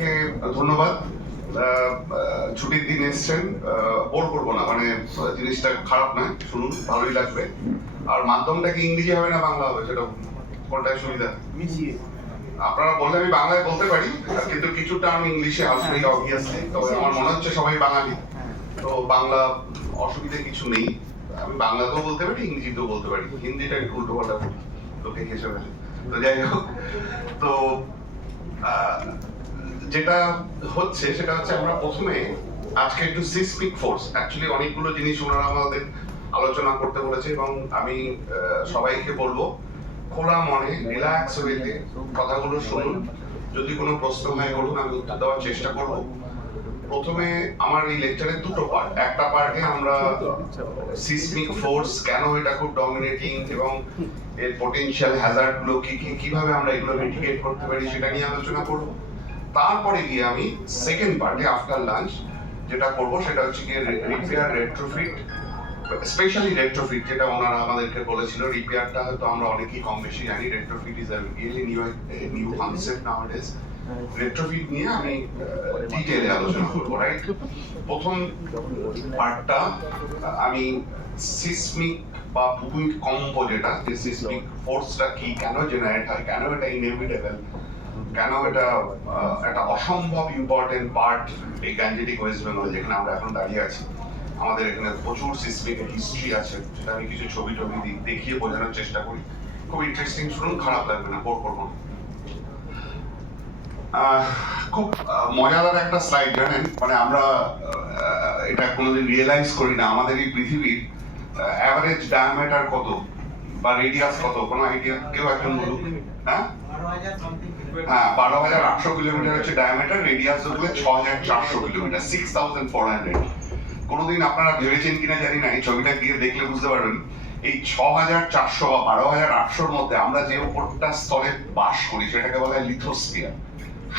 সবাইকে ধন্যবাদ। ছুটির দিন এসছেন, বোর করবো না, মানে জিনিসটা খারাপ নয়, শুনুন, ভালোই লাগবে। আর মাধ্যমটা কি ইংরেজি হবে না বাংলা হবে, সেটা কোনটাই সুবিধা? আপনারা বললে আমি বাংলায় বলতে পারি, কিন্তু কিছু টার্ম ইংলিশে আসবেই অবভিয়াসলি। তবে আমার মনে হচ্ছে সবাই বাঙালি, তো বাংলা অসুবিধা কিছু নেই। আমি বাংলাতেও বলতে পারি, ইংরেজিতেও বলতে পারি, হিন্দিটা একটু উল্টো পাল্টা লোকে হেসে ফেলে। তো যাই হোক, তো যেটা হচ্ছে সেটা হচ্ছে আমরা প্রথমে আজকে একটু সিসমিক ফোর্স, অ্যাকচুয়ালি অনেকগুলো জিনিস ওনারা আমাদের আলোচনা করতে বলেছে, এবং আমি সবাইকে বলবো খোলা মনে রিল্যাক্স ওয়েতে কথাগুলো শুনুন। যদি কোনো প্রশ্ন হয় করুন, আমি উত্তর দেওয়ার চেষ্টা করব। প্রথমে আমার এই লেকচারের দুটো পার্ট। একটা পার্টে আমরা সিসমিক ফোর্স কেন এটা খুব ডমিনেটিং এবং এর পটেনশিয়াল হ্যাজার্ড গুলো কি কি, কিভাবে আমরা এগুলো মিটিগেট করতে পারি সেটা নিয়ে আলোচনা করব। তারপরে গিয়ে আমি সেকেন্ড পার্টে আফটার লাঞ্চ যেটা করব সেটা হচ্ছে গিয়ে রিপেয়ার রেট্রোফিট, স্পেশালি রেট্রোফিট, যেটা ওনারা আমাদেরকে বলেছিল। রিপেয়ারটা হয়তো আমরা অনেকেই কম বেশি জানি, retrofit is a really new concept nowadays. Retrofit নিয়ে আমি ডিটেইলে আলোচনা করব, রাইট? প্রথম পার্টটা আমি সিসমিক বা ভূমিকম্প, যেটা যে সিসমিক ফোর্সটা কি, কেন জেনারেট হয়, কেন এটা ইনএভিটেবল, কেন এটা একটা অসম্ভব ইম্পর্টেন্ট পার্ট এই গ্যাঞ্জেটিক ওয়েস্ট বেঙ্গল যেখানে আমরা এখন দাঁড়িয়ে আছি। আমাদের এখানে প্রচুর সিসমিক হিস্ট্রি আছে, সেটা আমি কিছু ছবি টবি দেখিয়ে বোঝানোর চেষ্টা করি। খুব ইন্টারেস্টিং, শুনুন, খারাপ লাগবে না, বোর করবো না। খুব মজাদার একটা স্লাইড, জানেন, মানে আমরা এটা কোনোদিন রিয়েলাইজ করি না, আমাদের এই পৃথিবীর অ্যাভারেজ ডায়ামিটার কত বা রেডিয়াস কত, কোনো আইডিয়া? কেউ একজন বলুন। হ্যাঁ, 12,800 কিলোমিটার হচ্ছে ডায়ামিটার, রেডিয়াস হচ্ছে 6,400 কিলোমিটার, 6,400। কোনোদিন আপনারা ভেবেছেন কিনা জানি না, এই ছবিটা গিয়ে দেখলে বুঝতে পারবেন, এই 6,400 বা 12,800-র মধ্যে আমরা যে উপরটা স্তরে বাস করি সেটাকে বলা হয় লিথোস্ফিয়ার,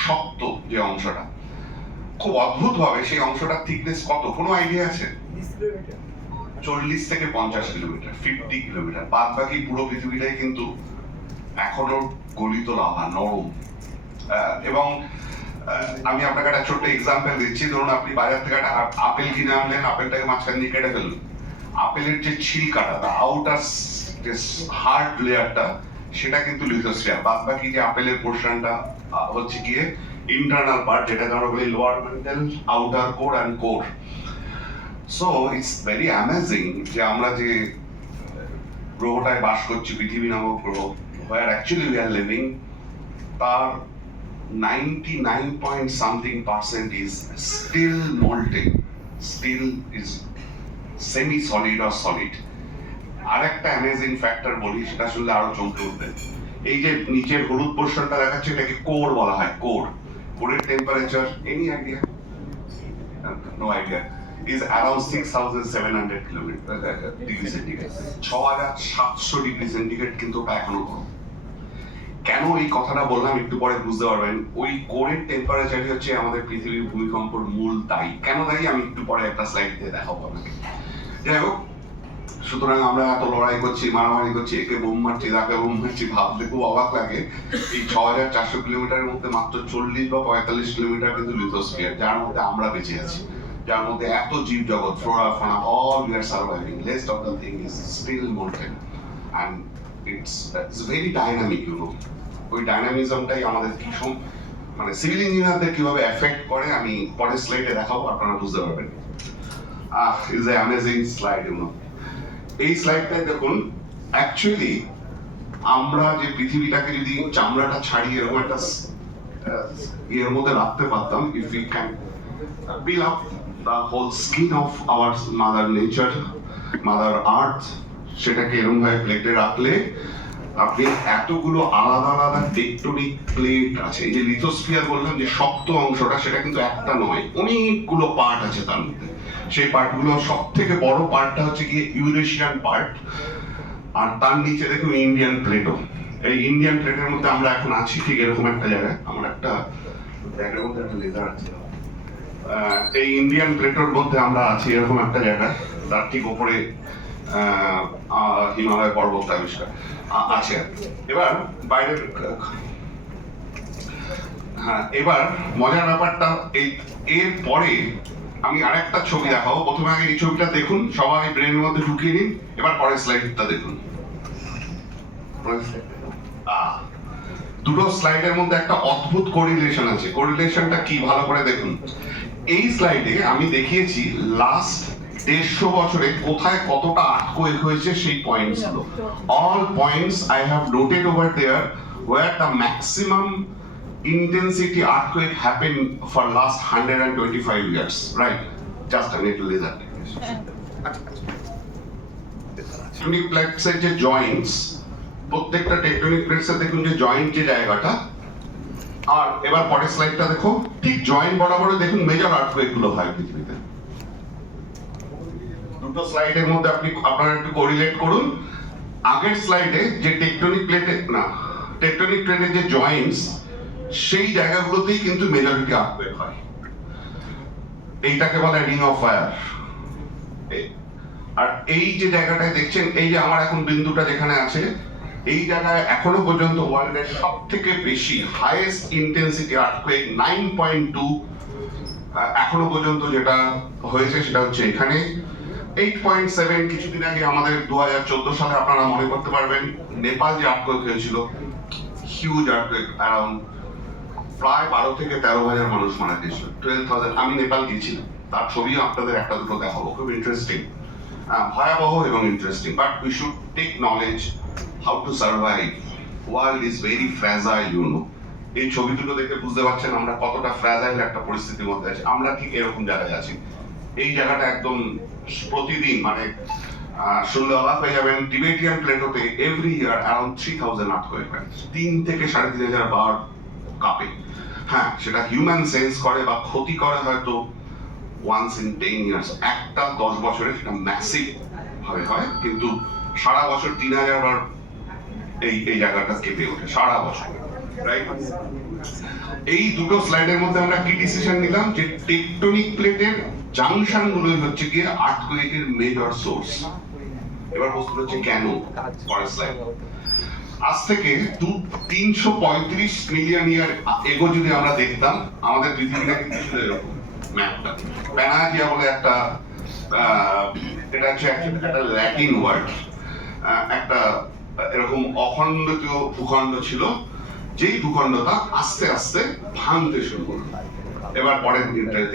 শক্ত যে অংশটা। খুব অদ্ভুত ভাবে সেই অংশটার থিকনেস কত, কোনো আইডিয়া আছে? 40 থেকে 50 কিলোমিটার, 50 কিলোমিটার। বাদ বাকি পুরো পৃথিবীটাই কিন্তু এখনো গলিত লাভা, নরম। এবং আমি আপনাকে একটা ছোট্ট এক্সাম্পল দিচ্ছি। ধরুন আপনি বাজার থেকে একটা আপেল কিনে আনলেন, আপেলটাকে মাঝখান দিয়ে কেটে ফেলুন। আপেলের যে ছিলকাটা, আউটার যে হার্ড লেয়ারটা, সেটা কিন্তু লিথোস্ফিয়ার। বাদ বাকি যে আপেলের পোর্শনটা হচ্ছে গিয়ে ইন্টারনাল পার্ট, যেটাকে আমরা বলি lower mental, outer core and core. So it's very amazing যে আমরা যে গ্রহটায় বাস করছি, পৃথিবী নামক গ্রহ, where actually we are living, তার 99% is still molten, still is semi solid or solid. আরেকটা অ্যামেজিং ফ্যাক্টর বলি, সেটা শুনলে আরো চমকে উঠবে। এই যে নিচের হলুদ পোর্শনটা দেখাচ্ছে, এটাকে কোর বলা হয়। কোরের temperature, any idea? No idea. is around 6,700 degree centigrade, 6,700 degree centigrade, কিন্তু ওটা এখনো গরম। কেন এই কথাটা বললাম একটু পরে বুঝতে পারবেন। ওই কোরের টেম্পারেচারই হচ্ছে আমাদের পৃথিবীর ভূমিকম্পের মূল দায়ী। কেন দায়ী আমি একটু পরে একটা স্লাইড দিয়ে দেখাবো আপনাকে। যাই হোক, সুতরাং আমরা এত লড়াই করছি, মারামারি করছি, একে বোম মারছি, তাকে বোম মারছি, ভাবলে খুব অবাক লাগে। এই 6,400 কিলোমিটারের মধ্যে মাত্র 40 বা 45 কিলোমিটার কিন্তু লিথোস্ফিয়ার, যার মধ্যে আমরা বেঁচে আছি, যার মধ্যে এত জীব জগৎ, flora fauna, all we are surviving. Rest of the thing is still molten and it's very dynamic, you know. ওই ডাইনামিজমটাই আমাদের কিছু, মানে সিভিল ইঞ্জিনিয়ারদের কিভাবে এফেক্ট করে আমি পরের স্লাইডে দেখাবো, আপনারা বুঝতে পারবেন। Is a amazing slide, you know. এই স্লাইডটাই দেখুন, অ্যাকচুয়ালি আমরা যে পৃথিবীটাকে যদি চামড়াটা ছাড়িয়ে এরকম একটা এর মধ্যে রাখতে পারতাম, if we can peel up the whole skin of our mother nature, mother earth, সেটাকে এরকম ভাবে প্লেটে রাখলে আপনি এতগুলো আলাদা আলাদা টেকটনিক প্লেট আছে। এই যে লিথোস্ফিয়ার বললাম, যে শক্ত অংশটা, সেটা কিন্তু একটা নয়, অনেকগুলো পার্ট আছে তার মধ্যে। সেই পার্টগুলো সব থেকে বড় পার্টটা হচ্ছে গিয়ে ইউরেশিয়ান পার্ট, আর তার নিচে দেখুন ইন্ডিয়ান প্লেটও। এই ইন্ডিয়ান প্লেটের মধ্যে আমরা এখন আছি ঠিক এরকম একটা জায়গায়। আমার একটা ব্যাগের মধ্যে একটা লেদার আছে, এই ইন্ডিয়ান প্লেটের মধ্যে আমরা আছি এরকম একটা জায়গায়। তার ঠিক উপরে হিমালয় পর্বত আবিষ্কার আছে। এবার বাইরের হ্যাঁ, এবার মজার ব্যাপারটা এর পরে আমি আরেকটা ছবি দেখাবো। প্রথমে আগে এই ছবিটা দেখুন, সবাই ব্রেনের মধ্যে ঢুকিয়ে নিন। এবার পরের স্লাইডটা দেখুন। দুটো স্লাইডের মধ্যে একটা অদ্ভুত কোরিলেশন আছে। কোরিলেশনটা কি ভালো করে দেখুন। এই স্লাইডে আমি দেখিয়েছি লাস্ট 150 বছরে কোথায় কতটা আর্থকোয়েক হয়েছে সেই পয়েন্টস গুলো। All points I have noted over there where the maximum intensity earthquake happened for last 125 years, right? Just a little laser. Tectonic plates এর যে জয়েন্টস, প্রত্যেকটা টেকটনিক প্লেটসে দেখুন যে জয়েন্ট যে জায়গাটা, আর এবার পরের স্লাইডটা দেখো, ঠিক জয়েন্ট বরাবর দেখুন মেজর আর্থকোয়েক গুলো হয় পৃথিবীতে। দুটো স্লাইডের মধ্যে আপনারা একটু কোরিলেট করুন। আগের স্লাইডে যে টেকটনিক প্লেটের যে জয়েন্টস, সেই জায়গাগুলোতেই কিন্তু মেজরিটি আর্থকোয়েক হয়। এইটাকে বলে রিং অফ ফায়ার। আর এই যে জায়গাটায় দেখছেন, এই যে আমার এখন বিন্দুটা যেখানে আছে, এই জায়গায় এখনো পর্যন্ত ওয়ার্ল্ডের সব থেকে বেশি হাইয়েস্ট ইন্টেন্সিটি আর্থকোয়েক 9.2 এখনো পর্যন্ত যেটা হয়েছে সেটা হচ্ছে এখানে। 8.7 কিছুদিন আগে আমাদের 2014 সালে আপনারা মনে করতে পারবেন নেপাল যে আর্থকোয়েক হয়েছিল, হিউজ আর্থকোয়েক, অ্যারাউন্ড প্রায় 12 থেকে 13,000 মানুষ মারা গেছিল, 12,000। আমি নেপাল গিয়েছিলাম, তার ছবিও আপনাদের একটা দুটো দেখাবো, খুব ইন্টারেস্টিং, ভয়াবহ এবং interesting. But we should take knowledge how to survive, world is very fragile, you know. এই ছবি দুটো দেখে বুঝতে পারছেন আমরা কতটা ফ্র্যাজাইল একটা পরিস্থিতির মধ্যে আছি। আমরা ঠিক এরকম জায়গায় আছি। এই জায়গাটা একদম প্রতিদিন মানে শুনলে অবাক হয়ে যাবেন, টিবেটিয়ান প্লেটোতে এভরি ইয়ার অ্যারাউন্ড 3,000 আর্থকোয়েক হয়, 3 থেকে 3,500 বার কাঁপে। হ্যাঁ, সেটা হিউম্যান সেন্স করে বা ক্ষতি করে হয়তো ওয়ান্স ইন 10 ইয়ার্স, একটা 10 বছরে সেটা ম্যাসিভ ভাবে হয়, কিন্তু সারা বছর 3,000 বার এই জায়গাটা কেঁপে ওঠে সারা বছর, রাইট? এই দুটো স্লাইডের মধ্যে আমরা কি ডিসিশন নিলাম যে টেকটনিক প্লেটের জাংশন গুলোই হচ্ছে গিয়ে আর্থকোয়েকের মেজর সোর্স। এবার প্রশ্ন হচ্ছে কেন? পরের স্লাইড। আজ থেকে 335 মিলিয়ন ইয়ার এগো যদি আমরা দেখতাম, আমাদের পৃথিবীটা কিন্তু ছিল এরকম। ম্যাপটা প্যানাজিয়া বলে একটা, এটা হচ্ছে একটা ল্যাটিন ওয়ার্ড, একটা এরকম অখণ্ডিত ভূখণ্ড ছিল, যেই ভূখণ্ডটা আস্তে আস্তে ভাঙতে শুরু করলো। এবার পরের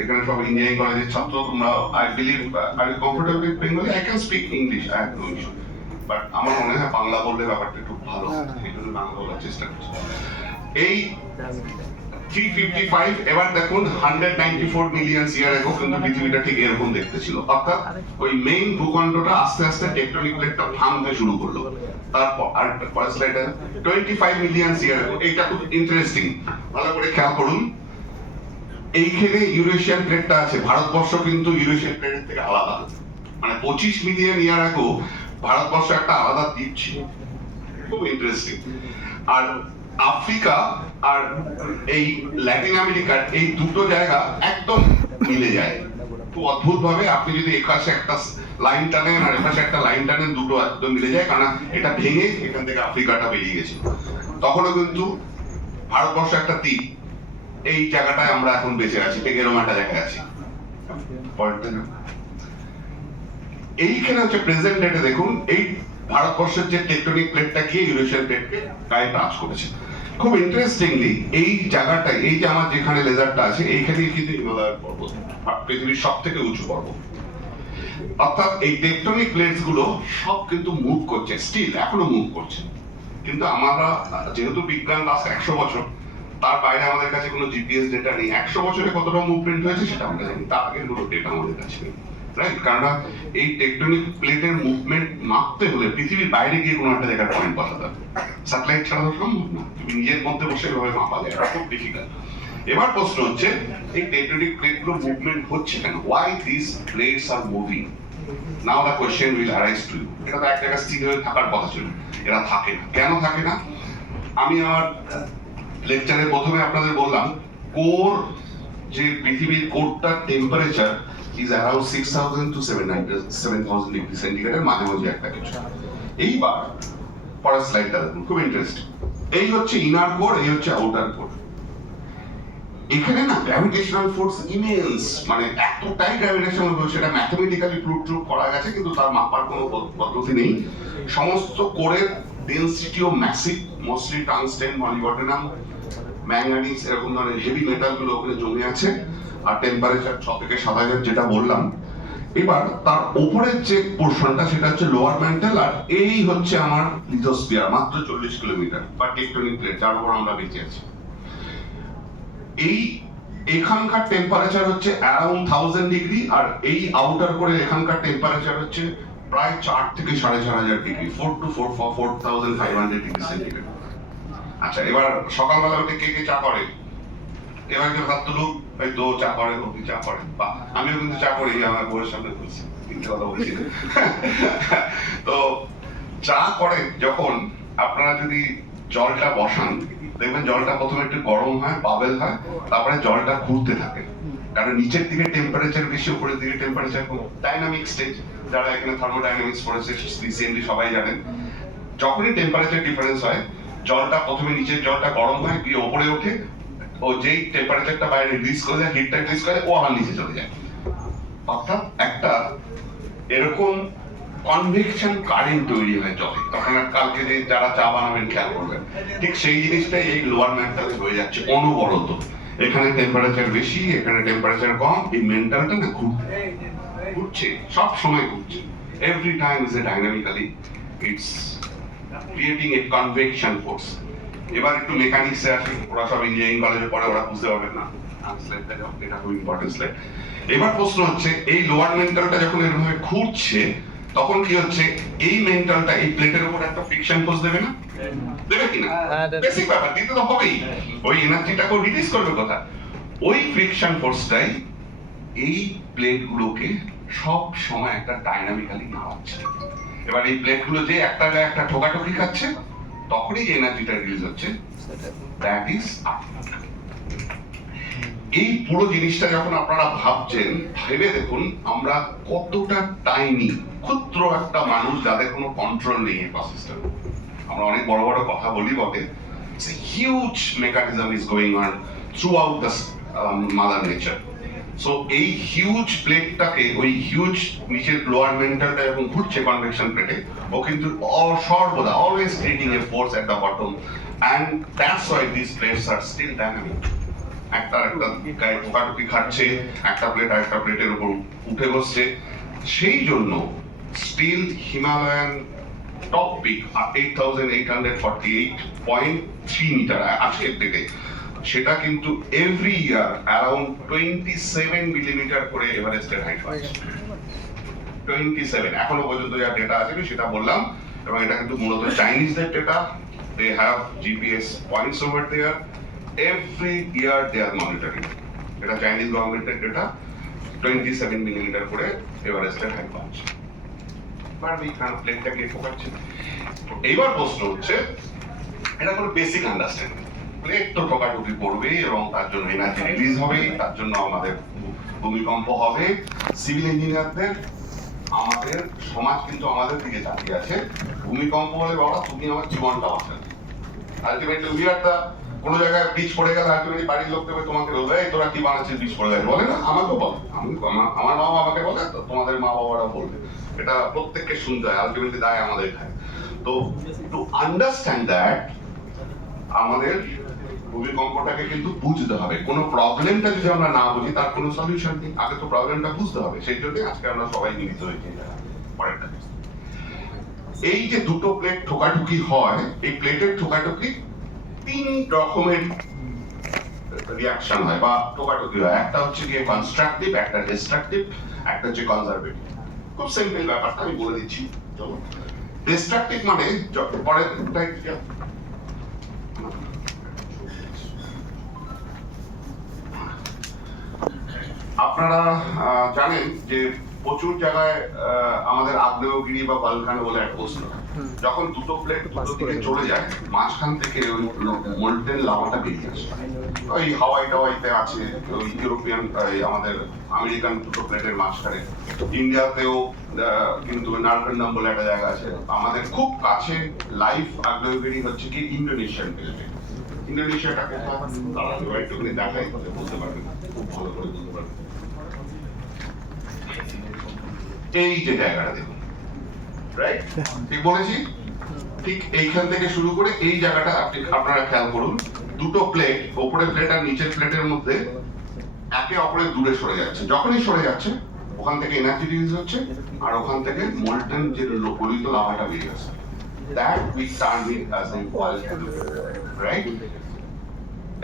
এখানে সব ইঞ্জিনিয়ারিং কলেজের ছাত্র, তোমরা I believe are you comfortable with Bengali? I can speak English, I have no issue, but আমার মনে হয় বাংলা বললে ব্যাপারটা একটু ভালো, এই জন্য বাংলা বলার চেষ্টা করছি। এই 355, এবার দেখুন 194 মিলিয়ন ইয়ার এগো কিন্তু পৃথিবীটা ঠিক এরকম দেখতে ছিল। অর্থাৎ ওই মেইন ভূখণ্ডটা আস্তে আস্তে টেকটনিক প্লেটটা ভাঙতে শুরু করলো। তারপর আর পরের স্লাইডে 25 মিলিয়ন ইয়ার এগো, এটা খুব ইন্টারেস্টিং, ভালো করে খেয়াল করুন। এইখানে ইউরেশিয়ান প্লেটটা আছে, ভারতবর্ষ কিন্তু ইউরেশিয়ান প্লেটের থেকে আলাদা, মানে 25 মিলিয়ন ইয়ার আগেও ভারতবর্ষ একটা আলাদা দ্বীপ ছিল, খুব ইন্টারেস্টিং। আর আফ্রিকা আর এই ল্যাটিন আমেরিকার এই দুটো জায়গা একদম মিলে যায় খুব অদ্ভুত ভাবে। আপনি যদি এপাশে একটা লাইন টানেন আর এপাশে একটা লাইন টানেন, দুটো একদম মিলে যায়, কারণ এটা ভেঙে এখান থেকে আফ্রিকাটা বেরিয়ে গেছে। তখনও কিন্তু ভারতবর্ষ একটা দ্বীপ, এই জায়গাটায় আমরা এখন বেঁচে আছি, এরকম একটা জায়গায় আছি। এইখানে হচ্ছে প্রেজেন্ট ডেটে দেখুন, এই ভারতবর্ষের যে টেকটনিক প্লেটটা গিয়ে ইউরেশিয়ান প্লেটকে গায়ে টাচ করেছে। খুব ইন্টারেস্টিংলি এই জায়গাটায়, এই যে আমার যেখানে লেজারটা আছে, এইখানেই কিন্তু হিমালয়ের পর্বত, পৃথিবীর সব থেকে উঁচু পর্বত। অর্থাৎ এই টেকটনিক প্লেটস গুলো সব কিন্তু মুভ করছে, স্টিল এখনো মুভ করছে। কিন্তু আমরা যেহেতু বিজ্ঞান লাস্ট 100 বছর, তার বাইরে আমাদের কাছে কোনো জিপিএস ডেটা নেই। 100 বছরে কতটা মুভমেন্ট হয়েছে সেটা আমরা জানি, তার আগের কোনো ডেটা আমাদের কাছে নেই, রাইট? কারণ এই টেকটনিক প্লেটের মুভমেন্ট মাপতে হলে পৃথিবীর বাইরে গিয়ে কোনো একটা জায়গায় পয়েন্ট বসাতে হবে, স্যাটেলাইট ছাড়া তো সম্ভব না। নিজের মধ্যে বসে এভাবে মাপা যায়, খুব ডিফিকাল্ট। এবার প্রশ্ন হচ্ছে এই টেকটনিক প্লেটগুলো মুভমেন্ট হচ্ছে কেন? Why these plates are moving? Now the question will arise to you. এটা তো এক জায়গায় স্থির হয়ে থাকার কথা ছিল, এরা থাকে না। কেন থাকে না? আমি আমার লেকচারে প্রথমে আপনাদের বললাম, কোর যে পৃথিবীর কোরটার temperature is around 6,000 to 7,000 degree সেন্টিগ্রেডের মাঝামাঝি একটা কিছু। এইবার পরের স্লাইডটা দেখুন, খুব ইন্টারেস্টিং। এই হচ্ছে ইনার কোর, এই হচ্ছে আউটার কোর। এখানে না গ্র্যাভিটেশনাল ফোর্স ইমেন্স, মানে এতটাই গ্র্যাভিটেশনাল ফোর্স, সেটা ম্যাথমেটিক্যালি প্রুভ করা গেছে, কিন্তু তার মাপার কোনো পদ্ধতি নেই। সমস্ত কোরের ডেন্সিটিও massive, mostly tungsten, molybdenum, manganese, এরকম ধরনের হেভি মেটালগুলো ওখানে জমে আছে। আর টেম্পারেচার 6 থেকে 7,000 যেটা বললাম। এবার তার উপরের যে পোর্শনটা সেটা হচ্ছে লোয়ার ম্যান্টেল, আর এই হচ্ছে আমার লিথোস্ফিয়ার, মাত্র 40 কিলোমিটার বা টেকটনিক প্লেট, যার উপর আমরা বেঁচে আছি। এই এখানকার টেম্পারেচার হচ্ছে অ্যারাউন্ড 1000 ডিগ্রি, আর এই আউটার করে এখানকার টেম্পারেচার হচ্ছে প্রায় 4 থেকে 4,500 ডিগ্রি, 4 to 4,500 ডিগ্রি সেন্টিগ্রেড। আচ্ছা, এবার সকালবেলা উঠে কে কে চা করে? এবার কেউ হাত তুলুক, এই তো চা করে, অতি চা করে, বা আমিও কিন্তু চা করি, আমার বউয়ের সামনে বলছি, মিথ্যে কথা বলছি না। তো চা করে যখন আপনারা যদি জলটা বসান, দেখবেন জলটা প্রথমে একটু গরম হয়, বাবেল হয়, তারপরে জলটা ঘুরতে থাকে, কারণ নিচের দিকে টেম্পারেচার বেশি, উপরের দিকে টেম্পারেচার কম। ডাইনামিক স্টেজ, যারা এখানে থার্মোডাইনামিক্স পড়েছে রিসেন্টলি সবাই জানেন, যখনই টেম্পারেচার ডিফারেন্স হয়, জলটা প্রথমে নিচের জলটা গরম হয়, গিয়ে উপরে ওঠে, ও যেই টেম্পারেচারটা বাইরে রিলিজ করে যায়, হিটটা রিলিজ করে, ও আবার নিচে চলে যায়। অর্থাৎ একটা এরকম কনভেকশন কারেন্ট তৈরি হয় জলে। তখন কালকে যে যারা চা বানাবেন খেয়াল করবেন, ঠিক সেই জিনিসটাই এই লোয়ার মেন্টালে হয়ে যাচ্ছে অনবরত। এখানে টেম্পারেচার বেশি, এখানে টেম্পারেচার কম, এই মেন্টালটা না ঘুরছে, সব সময় ঘুরছে। Every time is a dynamically it's creating a convection force. এবার একটু মেকানিক্সে আসি, ওরা সব ইঞ্জিনিয়ারিং কলেজে পড়ে, ওরা বুঝতে পারবেন না, এটা খুব ইম্পর্টেন্ট স্লাইড। এবার প্রশ্ন হচ্ছে, এই লোয়ার মেন্টালটা যখন এরকম ঘুরছে, তখন কি হচ্ছে, এই মেন্টালটা এই প্লেটের উপর একটা ফ্রিকশন ফোর্স দেবে না? দেবে কিনা? বেসিক ব্যাপার, দিতে তো হবেই। ওই এনার্জিটাকে রিলিজ করবে কোথা? ওই ফ্রিকশন ফোর্সটাই এই প্লেটগুলোকে সব সময় একটা ডাইনামিক্যালি নাড়াচ্ছে। এবার এই প্লেটগুলো যে একটা গায়ে একটা ঠোকাঠুকি খাচ্ছে, তখনই যে এনার্জিটা রিলিজ হচ্ছে, দ্যাট ইজ এই পুরো জিনিসটা যখন আপনারা ভাবছেন, ভেবে দেখুন আমরা কতটা টাইনি, ক্ষুদ্র একটা মানুষ, যাদের কোনো কন্ট্রোল নেই ইকোসিস্টেম। আমরা অনেক বড় বড় কথা বলি বটে, it's a huge mechanism is going on through out the mother nature. So এই হিউজ প্লেটটাকে, ওই হিউজ নিচের লোয়ার মেন্টালটা যখন ঘুরছে কনভেকশন প্লেটে, ও কিন্তু সর্বদা always creating a force at the bottom, and that's why this plates are still dynamic. একটা গায়ে ঠোকাঠুকি খাচ্ছে, একটা প্লেট আরেকটা প্লেটের উপর উঠে বসছে। সেই জন্য still Himalayan top peak 8,848.3 metre আজকের ডেটে, সেটা কিন্তু এভরি ইয়ার অ্যারাউন্ড 27 মিলিমিটার করে এভারেস্টের হাইট পাচ্ছে। 27 এখনো পর্যন্ত যা ডেটা আছে সেটা বললাম, এবং এটা কিন্তু মূলত চাইনিজদের data. They have GPS points over there, every year they are monitoring. এটা চাইনিজ গভর্নমেন্টের ডেটা। 27 মিলিমিটার করে এভারেস্টের হাইট পাচ্ছে। বাট এই কারণ প্লেটটাকে ঠোকাচ্ছে। এইবার প্রশ্ন হচ্ছে, এটা কোনো বেসিক আন্ডারস্ট্যান্ডিং, প্লেট তো ঠোকাঠুকি করবে এবং তার জন্য এনার্জি রিলিজ হবে, তার জন্য আমাদের ভূমিকম্প হবে। সিভিল ইঞ্জিনিয়ারদের, আমাদের সমাজ কিন্তু আমাদের দিকে তাকিয়ে আছে। ভূমিকম্প হলে বাবা তুমি আমার জীবনটা বাঁচাবে। আলটিমেটলি উই আর দা, কোনো জায়গায় বীজ পড়ে গেলে আলটিমেটলি বাড়ির লোক দেবে তোমাকে বলবে, এই তোরা কি বানাচ্ছিস, বীজ পড়ে গেছে, বলে না? আমাকেও বলে, আমার মা আমাকে বলে, তো তোমাদের মা বাবারা বলবে। এটা প্রত্যেককে শুনতে হয়, আলটিমেটলি দায় আমাদের খায়। তো টু আন্ডারস্ট্যান্ড দ্যাট, আমাদের ভূমিকম্পটাকে কিন্তু বুঝতে হবে। কোনো প্রবলেমটা যদি আমরা না বুঝি, তার কোনো সলিউশন নেই। আগে তো প্রবলেমটা বুঝতে হবে, সেই জন্য আজকে আমরা সবাই মিলিত হয়েছি। পরেরটা, এই যে দুটো প্লেট ঠোকাঠুকি হয়, এই প্লেটের ঠোকাঠুকি 3 রকমের রিঅ্যাকশন হয় বা ঠোকাঠুকি হয়। একটা হচ্ছে গিয়ে কনস্ট্রাকটিভ, একটা ডিস্ট্রাকটিভ, একটা হচ্ছে কনজারভেটিভ। খুব সিম্পল ব্যাপারটা আমি বলে দিচ্ছি। চলো, ডিস্ট্রাকটিভ মানে পরেরটাই আপনারা জানেন যে প্রচুর জায়গায় আমাদের আগ্নেয়গিরি বা বালকান বলে এক বস্তু, যখন দুটো প্লেট দুটো দিকে চলে যায়, মাঝখান থেকে ওই মোল্টেন লাভাটা বেরিয়ে আসে। ওই হাওয়াই টাওয়াইতে আছে, ওই ইউরোপিয়ান, আমাদের আমেরিকান দুটো প্লেটের মাঝখানে। ইন্ডিয়াতেও কিন্তু নারকন্ডাম বলে একটা জায়গা আছে। আমাদের খুব কাছে লাইভ আগ্নেয়গিরি হচ্ছে কি ইন্দোনেশিয়ান প্লেটে। ইন্দোনেশিয়াটা কোথাও তারা একটুখানি দেখাই বলতে পারবেন, খুব ভালো করে বলতে পারবেন। এই যে জায়গাটা দেখুন, রাইট, ঠিক বলেছি? ঠিক এইখান থেকে শুরু করে এই জায়গাটা আপনারা খেয়াল করুন, দুটো প্লেট, ওপরের প্লেট আর নিচের প্লেটের মধ্যে একে অপরের দূরে সরে যাচ্ছে। যখনই সরে যাচ্ছে ওখান থেকে এনার্জি রিলিজ হচ্ছে আর ওখান থেকে মোল্টেন যে গলিত লাভাটা বেরিয়ে আসছে। That we term it as a volcano, right?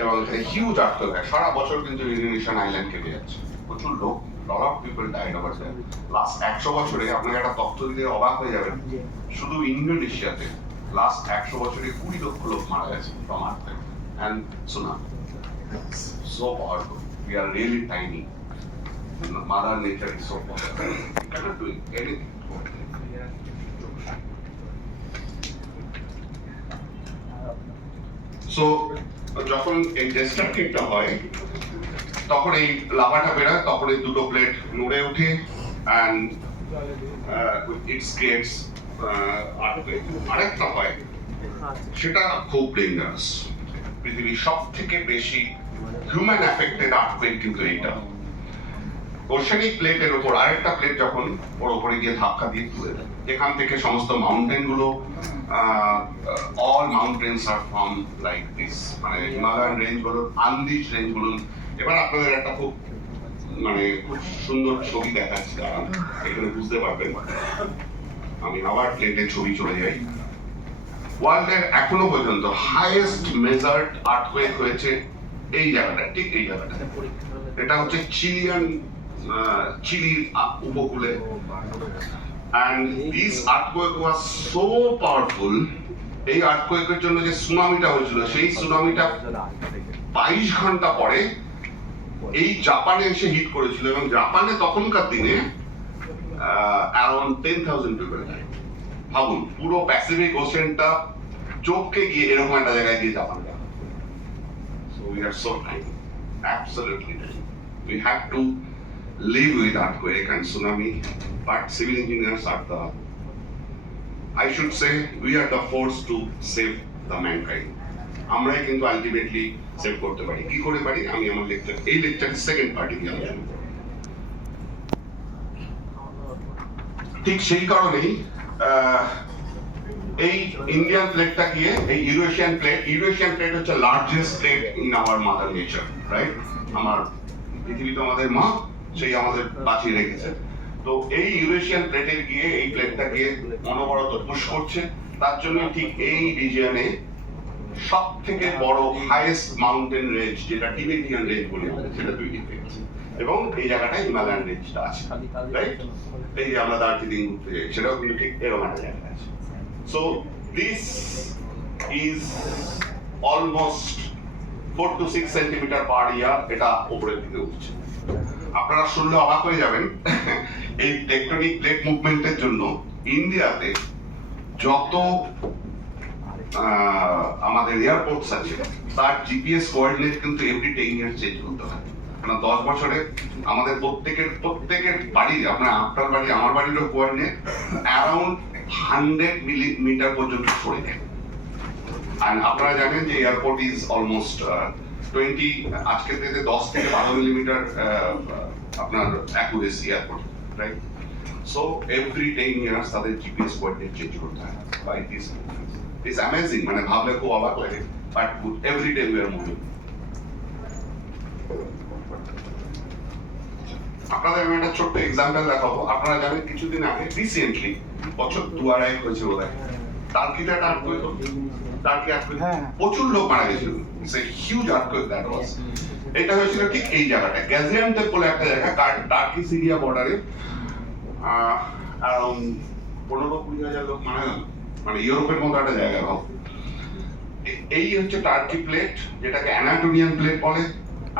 এবং এখানে হিউজ আর্থক্য হয়, সারা বছর কিন্তু ইন্দোনেশিয়ান আইল্যান্ড কেটে যাচ্ছে, প্রচুর লোক, lot of people died over there. Last 100 বছরে আপনাকে একটা তথ্য দিতে অবাক হয়ে যাবেন, শুধু ইন্দোনেশিয়াতে লাস্ট 100 বছরে 20 লক্ষ লোক মারা গেছে from earthquake and tsunami. So powerful. We are really tiny. Mother nature is so powerful. We cannot do anything. So যখন এই ডিস্ট্রাকটিভটা হয় তখন এই লাভাটা বেরোয়, তখন এই দুটো প্লেট নড়ে ওঠে and it creates earthquake. আরেকটা হয় সেটা খুব ডেঞ্জারাস, পৃথিবীর সব থেকে বেশি হিউম্যান অ্যাফেক্টেড আর্থকুয়েক কিন্তু এইটা। ওশেনিক প্লেটের উপর আরেকটা প্লেট যখন ওর উপরে গিয়ে ধাক্কা দিয়ে তুলে দেয়, এখান থেকে সমস্ত মাউন্টেন গুলো, all mountains are from like this, মানে হিমালয়ান রেঞ্জ বলুন, আন্দিজ রেঞ্জ বলুন। এবার আপনাদের একটা খুব খুব সুন্দর ছবি দেখাচ্ছি, দাঁড়ান, এখানে বুঝতে পারবেন। আমি আবার প্লেটের ছবি চলে যাই। ওয়ার্ল্ডের এখনো পর্যন্ত হাইয়েস্ট মেজার্ড আর্থকুয়েক হয়েছে এই জায়গাটা, ঠিক এই জায়গাটা। এটা হচ্ছে চিলির উপকূলে, and this earthquake was so powerful, এই আর্থকুয়েকের জন্য যে সুনামিটা হয়েছিল, সেই সুনামিটা 22 ঘন্টা পরে এই জাপানে এসে হিট করেছিল, এবং জাপানে তখনকার দিনে অ্যারাউন্ড 10,000 পিপল died। ভাবুন, পুরো প্যাসিফিক ওশেনটা চোখকে গিয়ে এরকম একটা জায়গায় গিয়ে জাপানে দেখা। So we are so tiny, absolutely tiny. We have to live with earthquake and tsunami, but civil engineers are I should say, we are the force to save the mankind. আমরাই কিন্তু আলটিমেটলি সেভ করতে পারি। কি করে পারি আমি আমার এই লেকচারের সেকেন্ড পার্টি নিয়ে আলোচনা করব। ঠিক সেই কারণেই এই ইন্ডিয়ান প্লেটটা গিয়ে এই ইউরেশিয়ান প্লেট হচ্ছে largest plate in our mother nature, right? আমার পৃথিবী তো আমাদের মা, সেই আমাদের বাঁচিয়ে রেখেছে। তো এই ইউরেশিয়ান প্লেটের গিয়ে এই প্লেটটা গিয়ে অনবরত পুশ করছে, তার জন্য ঠিক এই রিজিয়নে সব থেকে বড় হাইয়েস্ট মাউন্টেন রেঞ্জ, যেটা টিবেটিয়ান রেঞ্জ বলি সেটা তৈরি হয়েছে, এবং এই জায়গাটায় হিমালয়ান রেঞ্জটা আছে, রাইট? এই যে আমরা দার্জিলিং ঘুরতে যাই, সেটাও কিন্তু ঠিক এরকম একটা জায়গা আছে। So this is almost 4 to 6 centimetre per year এটা উপরের দিকে উঠছে। আপনারা শুনলে অবাক হয়ে যাবেন, এই টেকটনিক প্লেট মুভমেন্টের জন্য ইন্ডিয়াতে যত আমাদের এয়ারপোর্টস আছে তার জিপিএস কোঅর্ডিনেট কিন্তু এভরি 10 ইয়ার্স চেঞ্জ করতে হয়। কারণ 10 বছরে আমাদের প্রত্যেকের বাড়ির, আপনার বাড়ি আমার বাড়িরও কোঅর্ডিনেট অ্যারাউন্ড 100 মিলিমিটার পর্যন্ত সরে যায়। আর আপনারা জানেন যে এয়ারপোর্ট ইজ অলমোস্ট 20, আজকের থেকে 10 থেকে 12 মিলিমিটার আপনার accuracy airport, right? So every 10 years তাদের জিপিএস কোঅর্ডিনেট চেঞ্জ করতে হয় বাই দিস। ইটস অ্যামেজিং, মানে ভাবলে খুব অবাক লাগে, but every day we are moving. আপনাদের আমি একটা ছোট্ট এক্সাম্পল দেখাবো। আপনারা জানেন কিছুদিন আগে রিসেন্টলি, বছর 2-2.5 হয়েছে বোধহয়, টার্কিতে একটা আর্থকুয়েক হলো। টার্কি আর্থকুয়েক, প্রচুর লোক মারা গেছিল। It's a huge earthquake that was. এটা হয়েছিল ঠিক এই জায়গাটা, গ্যাজিয়ান্টেপ বলে একটা জায়গা, টার্কি সিরিয়া বর্ডারে। অ্যারাউন্ড 15-20 হাজার লোক মারা গেল, মানে ইউরোপের মতো একটা জায়গা। ভাব, এই হচ্ছে টার্কি প্লেট, যেটাকে অ্যানাটোলিয়ান প্লেট বলে,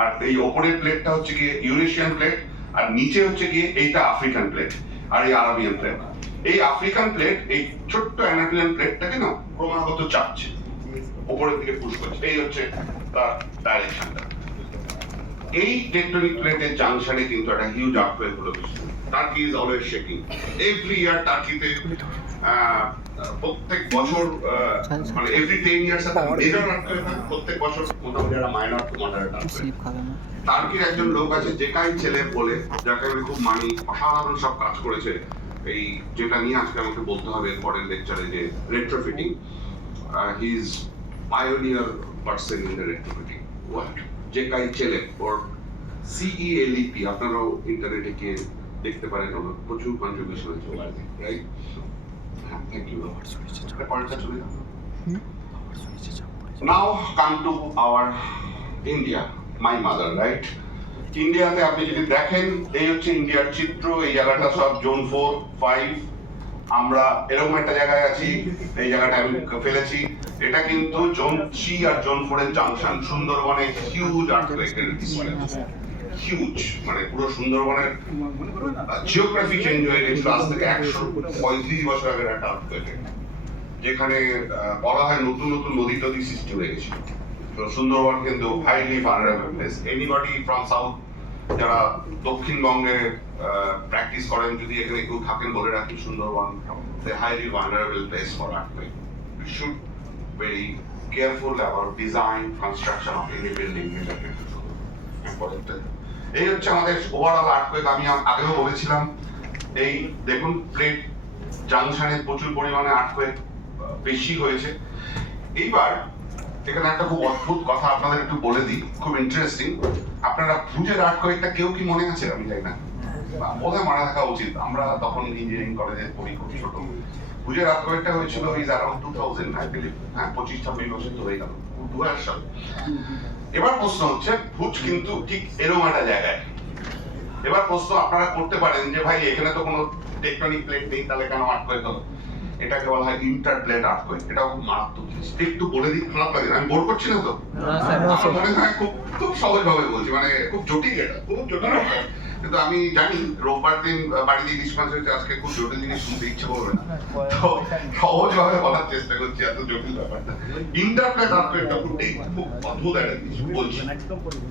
আর এই ওপরের প্লেটটা হচ্ছে গিয়ে ইউরেশিয়ান প্লেট, আর নিচে হচ্ছে গিয়ে এইটা আফ্রিকান প্লেট, আর এই আরাবিয়ান প্লেট। এই আফ্রিকান প্লেট এই ছোট্ট অ্যানাটোলিয়ান প্লেটটাকে না ক্রমাগত চাপছে, উপরের দিকে পুশ করছে। এই হচ্ছে তার ডাইরেকশনটা। এই টেকটনিক প্লেটের জাংশনে কিন্তু একটা হিউজ আর্থকুয়েক হলো। Turkey is always shaking. Every year টার্কিতে প্রত্যেক বছর মানে এভরি 10 ইয়ার্স একটা মেজর আর্থকোয়েক হয়, প্রত্যেক বছর মোটামুটি একটা মাইনর টু মডারেট আর্থকোয়েক। টার্কির একজন লোক আছে জেকাই ছেলে বলে, যাকে আমি খুব মানি, অসাধারণ সব কাজ করেছে এই যেটা নিয়ে আজকে আমাকে বলতে হবে পরের লেকচারে, যে retrofitting. He is pioneer person in the retrofitting world. জেকাই ছেলে ওর CELEP, আপনারাও ইন্টারনেটে গিয়ে দেখতে পারেন, ওর প্রচুর কন্ট্রিবিউশন আছে ওয়ার্ল্ডে, রাইট? হ্যাঁ, থ্যাংক ইউ। পরেরটা চলে যাও। Now come to our India, my mother, right? ইন্ডিয়াতে আপনি যদি দেখেন, এই হচ্ছে ইন্ডিয়ার চিত্র। এই জায়গাটা সব জোন 4, 5। আমরা এরকম একটা জায়গায় আছি, এই জায়গাটা আমি ফেলেছি। এটা কিন্তু জোন 3 আর জোন 4 এর জাংশন। সুন্দরবনে হিউজ আর্থকোয়েকের হিউজ, মানে পুরো সুন্দরবনের জিওগ্রাফি চেঞ্জ হয়ে গেছিল আজ থেকে 135 বছর আগের একটা আর্থকোয়েক, যেখানে বলা হয় নতুন নতুন নদী টদী সৃষ্টি হয়ে গেছিল। তো সুন্দরবন কিন্তু highly vulnerable place. Anybody from south যারা দক্ষিণবঙ্গে প্র্যাকটিস করেন, যদি এখানে কেউ থাকেন বলে রাখি, Sundarban highly vulnerable place for earthquake. We should very careful about design construction of any building. এই হচ্ছে আমাদের ওভারঅল আর্থকোয়েক। আমি আগেও বলেছিলাম, এই দেখুন প্লেট জাংশনে প্রচুর পরিমাণে আর্থকোয়েক বেশি হয়েছে। এইবার এখানে একটা খুব অদ্ভুত কথা আপনাদের একটু বলে দিই, খুব ইন্টারেস্টিং। আপনারা ভুজের আর্থকোয়েকটা কেউ কি মনে আছে? আমি জানি না, বোধহয় মনে থাকা উচিত। আমরা তখন ইঞ্জিনিয়ারিং কলেজে পড়ি, খুব ছোট। ভুজের আর্থকোয়েকটা হয়েছিল ইজ অ্যারাউন্ড 2000, আই বিলিভ। হ্যাঁ, 25-26 বছর তো হয়ে গেল, 2000 সাল। এবার প্রশ্ন হচ্ছে, ভুজ কিন্তু ঠিক এরকম একটা জায়গায়। এবার প্রশ্ন আপনারা করতে পারেন যে ভাই এখানে তো কোনো টেকটনিক প্লেট নেই, তাহলে কেন আর্থকোয়েক হলো? এটাকে বলা হয় ইন্টারপ্লেট আর্থকোয়েক। এটা খুব মারাত্মক জিনিস। একটু বলে দিই, খারাপ লাগে? আমি বোর করছি না তো? আমার মনে হয় খুব খুব সহজ ভাবে বলছি, মানে খুব জটিল, এটা খুব জটিল। কিন্তু আমি জানি রোববার দিন বাড়িতে ইলিশ মাছ হয়েছে, আজকে খুব জটিল জিনিস শুনতে ইচ্ছে করবে না, তো সহজ ভাবে বলার চেষ্টা করছি, এত জটিল ব্যাপারটা। ইন্টারপ্লেট আর্থকোয়েকটা খুব অদ্ভুত একটা জিনিস বলছি।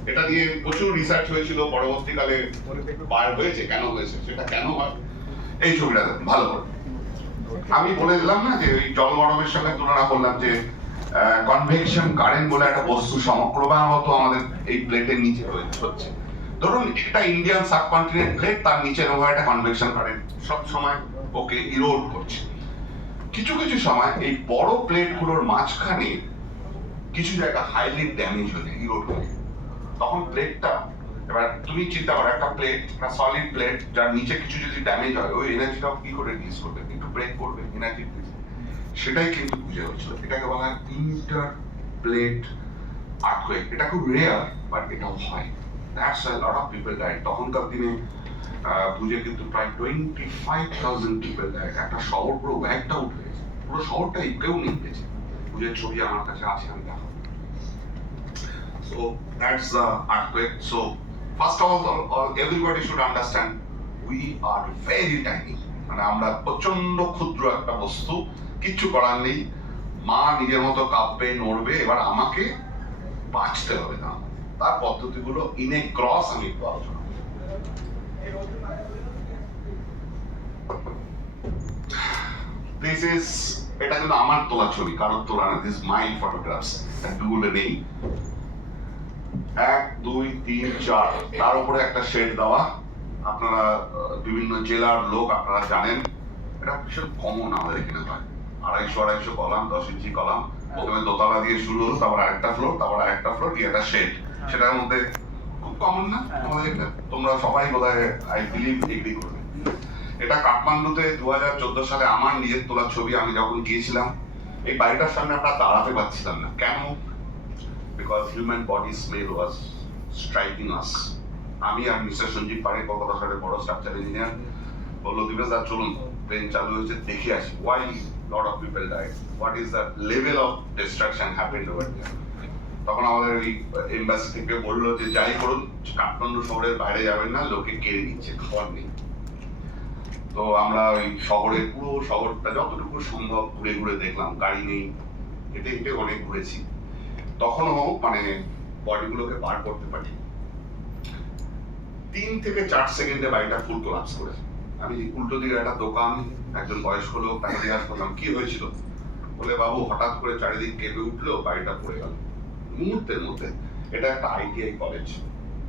এটা নিয়ে প্রচুর রিসার্চ হয়েছিল, পরবর্তীকালে বার হয়েছে কেন হয়েছে, সেটা কেন হয়। এই ছবিটা ভালো করে আমি বলে দিলাম না, যে ওই জল গরমের সঙ্গে তুলনা করলাম, যে কনভেকশন কারেন্ট বলে একটা বস্তু সমক্রমাগত আমাদের এই প্লেটের নিচে হচ্ছে। ধরুন একটা ইন্ডিয়ান সাবকন্টিনেন্ট প্লেট, তার নিচে রয়েছে একটা কনভেকশন কারেন্ট, সব সময় ওকে ইরোড করছে। কিছু কিছু সময় এই বড় প্লেটগুলোর মাঝখানে কিছু জায়গা হাইলি ড্যামেজ হয়ে ইরোড হয়ে, তখন প্লেটটা, এবার তুমি চিন্তা করো, একটা প্লেট, একটা সলিড প্লেট, যার নিচে কিছু যদি ড্যামেজ হয়, ওই এনার্জিটা কি করে রিলিজ করবে? একটু ব্রেক করবে, এনার্জি রিলিজ। সেটাই কিন্তু বুঝে হচ্ছিল। এটাকে বলা হয় ইন্টারপ্লেট আর্থকোয়েক। এটা খুব রেয়ার, বাট এটাও হয়। That's a lot of people died. তখনকার দিনে বুঝে কিন্তু প্রায় 25,000 পিপল ডাইড। একটা শহর পুরো ওয়াইপড আউট হয়েছে, পুরো শহরটাই কেউ নিয়ে গেছে। বুঝের ছবি আমার কাছে আছে, আমি দেখাবো। So that's the earthquake. So first of all, everybody should understand we are very tiny. মানে আমরা প্রচন্ড ক্ষুদ্র একটা বস্তু, কিচ্ছু করার নেই। মা নিজের মতো কাঁপবে, নড়বে। এবার আমাকে বাঁচতে হবে না, তার পদ্ধতিগুলো ইন এ ক্রস আমি একটু আলোচনা করব। This is, এটা কিন্তু আমার তোলা ছবি, কারোর তোলা না। This is my photographs. গুগলে নেই। 1, 2, 3, 4, তার উপরে একটা শেড দেওয়া। আপনারা বিভিন্ন জেলার লোক, আপনারা জানেন এটা ভীষণ কমন আমাদের এখানে হয়। 250 কলাম, 10 ইঞ্চি কলাম, প্রথমে দোতলা দিয়ে শুরু হলো, তারপর আরেকটা ফ্লোর, তারপর আরেকটা ফ্লোর, দিয়ে একটা শেড। সেটার মধ্যে খুব কমন না আমাদের এখানে? তোমরা সবাই বোধহয় আই বিলিভ এগ্রি করবে। এটা কাঠমান্ডুতে 2014 সালে আমার নিজের তোলা ছবি। আমি যখন গিয়েছিলাম, এই বাড়িটার সামনে আমরা দাঁড়াতে পারছিলাম না। কেন? Because human body smell was striking us. আমি আর মিস্টার সঞ্জীব পাড়ে, কলকাতা শহরের বড় স্ট্রাকচার ইঞ্জিনিয়ার, বললো দিবেশ দা চলুন, প্লেন চালু হয়েছে, দেখে আসি। Why lot of people died? What is the level of destruction happened over there? তখন আমাদের ওই এম্বাসি থেকে বললো যে যাই করুন, কাঠমান্ডু শহরের বাইরে যাবেন না, লোকে কেড়ে নিচ্ছে, খাবার নেই। তো আমরা ওই শহরের পুরো শহরটা যতটুকু সম্ভব ঘুরে ঘুরে দেখলাম। গাড়ি নেই, হেঁটে হেঁটে অনেক ঘুরেছি। তখনও মানে বডিগুলোকে বার করতে পারি। 3 থেকে 4 সেকেন্ডে বাড়িটা ফুল কোলাপস করেছে। আমি উল্টো দিকে একটা দোকান, একজন বয়স্ক লোক, তাকে জিজ্ঞাসা করলাম কি হয়েছিল, বলে বাবু হঠাৎ করে চারিদিক কেঁপে উঠলো, বাড়িটা পড়ে গেল মুহূর্তের মধ্যে। এটা একটা আইটিআই কলেজ,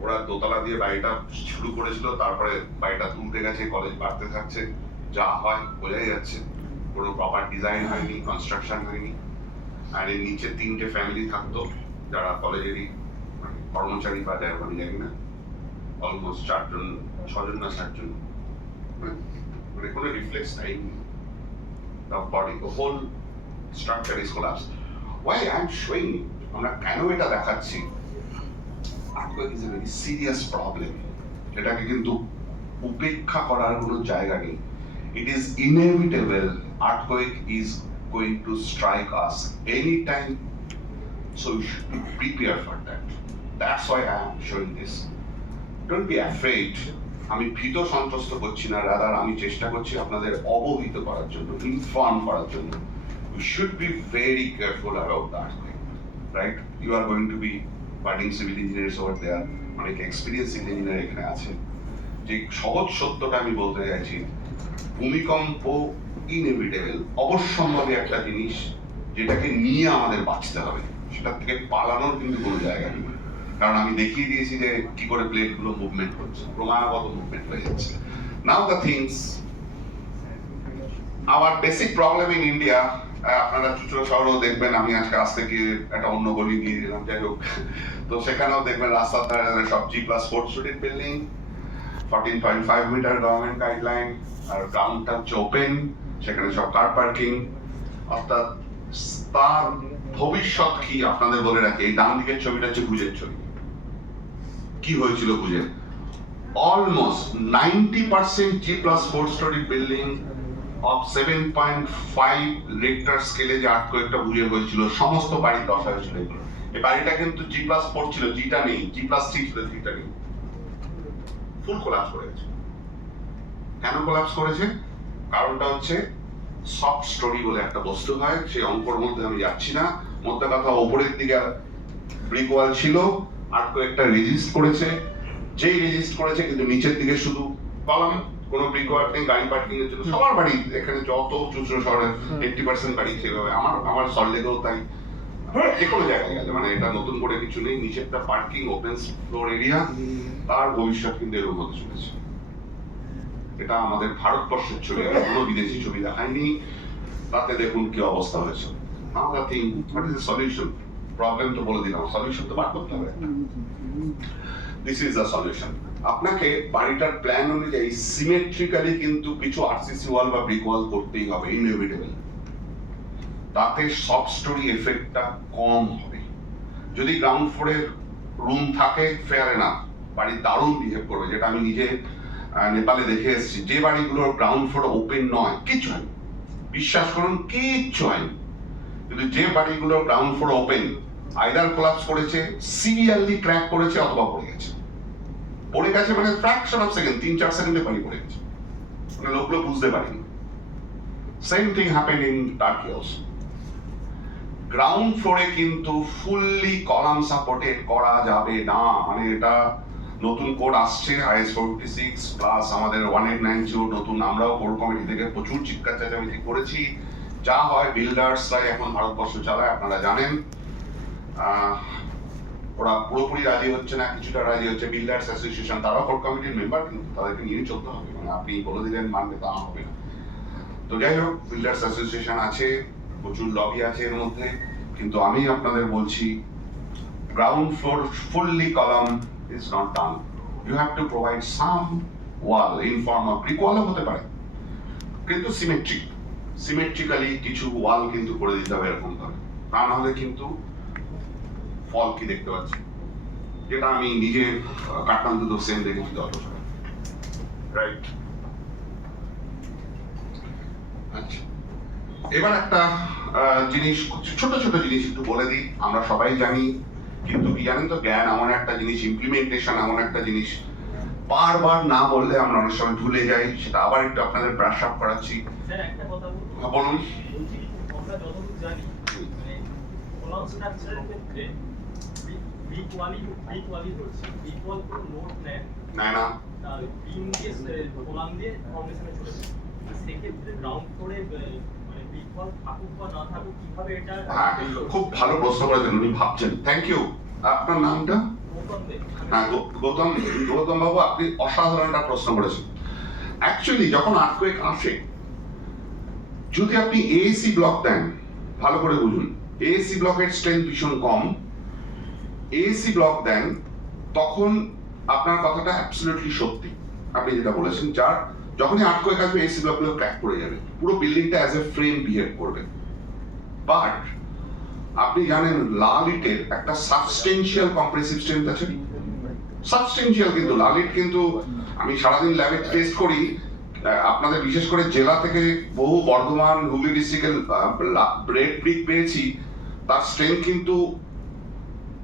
ওরা দোতলা দিয়ে বাড়িটা শুরু করেছিল, তারপরে বাড়িটা তুলতে গেছে, কলেজ বাড়তে থাকছে, যা হয় বোঝাই যাচ্ছে, কোনো প্রপার ডিজাইন হয়নি, কনস্ট্রাকশন হয়নি। আর এর নিচে 3টে ফ্যামিলি থাকতো যারা কলেজেরই কর্মচারী বা যাই আমি জানি না, অলমোস্ট 4জন 6জন না 7জন, মানে কোনো রিফ্লেক্স নাই, the body, the whole structure is collapsed. Why I'm showing you, আমরা কেন এটা দেখাচ্ছি, earthquake is a very serious problem, এটাকে কিন্তু উপেক্ষা করার কোনো জায়গা নেই। It is inevitable, earthquake is going to strike us anytime, so we should be prepared for that. That's why I am showing this. Don't be afraid. আমি ভীত সন্ত্রস্ত করছি না, রাদার আমি চেষ্টা করছি আপনাদের অবহিত করার জন্য, ইনফর্ম করার জন্য। We should be very careful about that, right? You are going to be budding civil engineers over there, অনেক এক্সপিরিয়েন্স সিভিল ইঞ্জিনিয়ার এখানে আছে। যে সহজ সত্যটা আমি বলতে চাইছি, ভূমিকম্প ইনএভিটেবল, অবশ্যম্ভাবী একটা জিনিস, যেটাকে নিয়ে আমাদের বাঁচতে হবে, সেটা থেকে পালানোর কিন্তু কোনো জায়গা নেই। কারণ আমি দেখিয়ে দিয়েছি যে কি করে প্লেটগুলো মুভমেন্ট হচ্ছে, ক্রমাগত মুভমেন্ট হয়ে যাচ্ছে। নাও the things, hour basic problem in India, আপনারা চুচড়া শহরেও দেখবেন, আমি আজকে আজ থেকে একটা অন্য গলি দিয়ে দিলাম, যাই হোক, তো সেখানেও দেখবেন রাস্তার ধারে সব G+4 student building, 14.5 metre government guideline, আর গ্রাউন্ডটা হচ্ছে ওপেন, সেখানে সব কার পার্কিং। অর্থাৎ তার ভবিষ্যৎ কি আপনাদের বলে রাখি, এই ডান দিকের ছবিটা হচ্ছে ভুজের ছবি। কি হয়েছিল ভুজে? Almost 90% G+4 storey building of 7.5 Richter স্কেলে যে আর্থকোয়েকটা ভুজে হয়েছিল, সমস্ত বাড়ির দশা হয়েছিল এগুলো। এই বাড়িটা কিন্তু G+4 ছিল, জিটা নেই, G+3 ছিল, জিটা নেই, ফুল কোলাপস করে গেছে। কেন কোলাপস করেছে? কারণটা হচ্ছে সফট স্টোরি বলে একটা বস্তু হয়, সেই অঙ্কর মধ্যে আমি যাচ্ছি না। মধ্যে কথা, ওপরের দিকে ব্রিক ওয়াল ছিল, আর্থকোয়েকটা রেজিস্ট করেছে, যেই রেজিস্ট করেছে, কিন্তু নিচের দিকে শুধু কলাম, কোনো ব্রিক ওয়াল নেই গাড়ি পার্কিং এর জন্য। সবার বাড়ি এখানে যত চুচড়ো শহরের 80% বাড়ি সেভাবে, আমার সল্টলেকেও তাই, যে কোনো জায়গায় গেলে, মানে এটা নতুন করে কিছু নেই, নিচেরটা পার্কিং, ওপেন ফ্লোর এরিয়া, তার ভবিষ্যৎ কিন্তু এরকম হতে চলেছে। এটা আমাদের ভারতবর্ষের ছবি, কোনো বিদেশি ছবি দেখায়নি, তাতে দেখুন কি অবস্থা হয়েছে। Now the thing, what is the solution? Problem তো বলে দিলাম, সলিউশন তো বার করতে হবে। This is the solution. আপনাকে বাড়িটার প্ল্যান অনুযায়ী সিমেট্রিক্যালি কিন্তু কিছু আরসিসি ওয়াল বা ব্রিক ওয়াল করতেই হবে, ইনএভিটেবল। তাতে সফট স্টোরি এফেক্টটা কম হবে। যদি গ্রাউন্ড ফ্লোরের রুম থাকে, ফেয়ার এনাফ, বাড়ি দারুণ বিহেভ করবে, যেটা আমি নিজে নেপালে দেখে এসেছি। যে বাড়িগুলোর গ্রাউন্ড ফ্লোর ওপেন নয়, কিচ্ছু হয়নি, বিশ্বাস করুন কিচ্ছু হয়নি। কিন্তু যে বাড়িগুলোর ground floor open, either collapse করেছে, সিভিয়ারলি ক্র্যাক করেছে, অথবা পড়ে গেছে। পড়ে গেছে মানে ফ্র্যাকশন অফ সেকেন্ড, 3-4 সেকেন্ডে বাড়ি পড়ে গেছে, মানে লোকগুলো বুঝতে পারেনি। Same thing happen in turkey also. Ground ফ্লোরে কিন্তু ফুললি কলাম সাপোর্টেড করা যাবে না, মানে এটা নতুন কোড আসছে, IS 46 প্লাস আমাদের 1890 নতুন, আমরাও কোর কমিটি থেকে প্রচুর চিৎকার চেঁচামেচি করেছি। যা হয়, বিল্ডার্সরাই এখন ভারতবর্ষ চালায়, আপনারা জানেন। ওরা পুরোপুরি রাজি হচ্ছে না, কিছুটা রাজি হচ্ছে। বিল্ডার্স অ্যাসোসিয়েশন, তারাও কোর কমিটির মেম্বার, কিন্তু তাদেরকে নিয়ে চলতে হবে, মানে আপনি বলে দিলেন মানবে তা হবে না। তো যাই হোক, বিল্ডার্স অ্যাসোসিয়েশন আছে, প্রচুর লবি আছে এর মধ্যে, কিন্তু আমি আপনাদের বলছি, ground floor fully column is not done. You have to provide some wall in form of brick wall হতে পারে, কিন্তু সিমেট্রিক্যালি কিছু ওয়াল কিন্তু করে দিতে হবে এরকম ভাবে, তা না হলে কিন্তু ফল কি দেখতে পাচ্ছি, যেটা আমি নিজে কাঠমান্ডু তো সেম দেখেছি 10 বছর। রাইট, আচ্ছা, এবার একটা জিনিস, ছোট ছোট জিনিস একটু বলে দিই। আমরা সবাই জানি, কিন্তু কি জানেন তো, জ্ঞান এমন একটা জিনিস, ইমপ্লিমেন্টেশন এমন একটা জিনিস, বারবার না বললে আমরা অনেক সময় ভুলে যাই। সেটা আবার একটু আপনাদের ব্রাশ আপ করাচ্ছি। একটা কথা বলুন। আমরা যতটুকু জানি, মানে কলাম স্ট্রাকচারের ক্ষেত্রে ব্রিক ওয়ালই হচ্ছে, ব্রিক ওয়াল কোনো নোট নেয় না, না, না, বিম দিয়ে কোলাম দিয়ে ফাউন্ডেশনে চলে যায়। সেক্ষেত্রে গ্রাউন্ড ফ্লোরে মানে বিকল থাকুক বা না থাকুক কিভাবে এটা হ্যাঁ, খুব ভালো প্রশ্ন করেছেন, উনি ভাবছেন। Thank you. আপনার নামটা? হ্যাঁ, গৌতম বাবু, আপনি অসাধারণ একটা প্রশ্ন করেছেন। অ্যাকচুয়ালি যখন আর্থকোয়েক আসে, যদি আপনি এএসি ব্লক দেন, ভালো করে বুঝুন, এএসি ব্লকের স্ট্রেংথ ভীষণ কম, এএসি ব্লক দেন, তখন আপনার কথাটা অ্যাবসলিউটলি সত্যি, আপনি যেটা বলেছেন, যার যখনই আর্থকোয়েক আসবে এএসি ব্লকগুলো ক্র্যাক করে যাবে, পুরো বিল্ডিংটা অ্যাজ এ ফ্রেম বিহেভ করবে। বাট আপনি জানেন লাল ইটের একটা সাবস্টেনশিয়াল কম্প্রেসিভ স্ট্রেংথ আছে, সাবস্টেনশিয়াল। কিন্তু লাল ইট কিন্তু আমি সারাদিন ল্যাবে টেস্ট করি, আপনাদের বিশেষ করে জেলা থেকে বহু বর্ধমান হুগলি ডিস্ট্রিক্টের রেড ব্রিক পেয়েছি, তার স্ট্রেংথ কিন্তু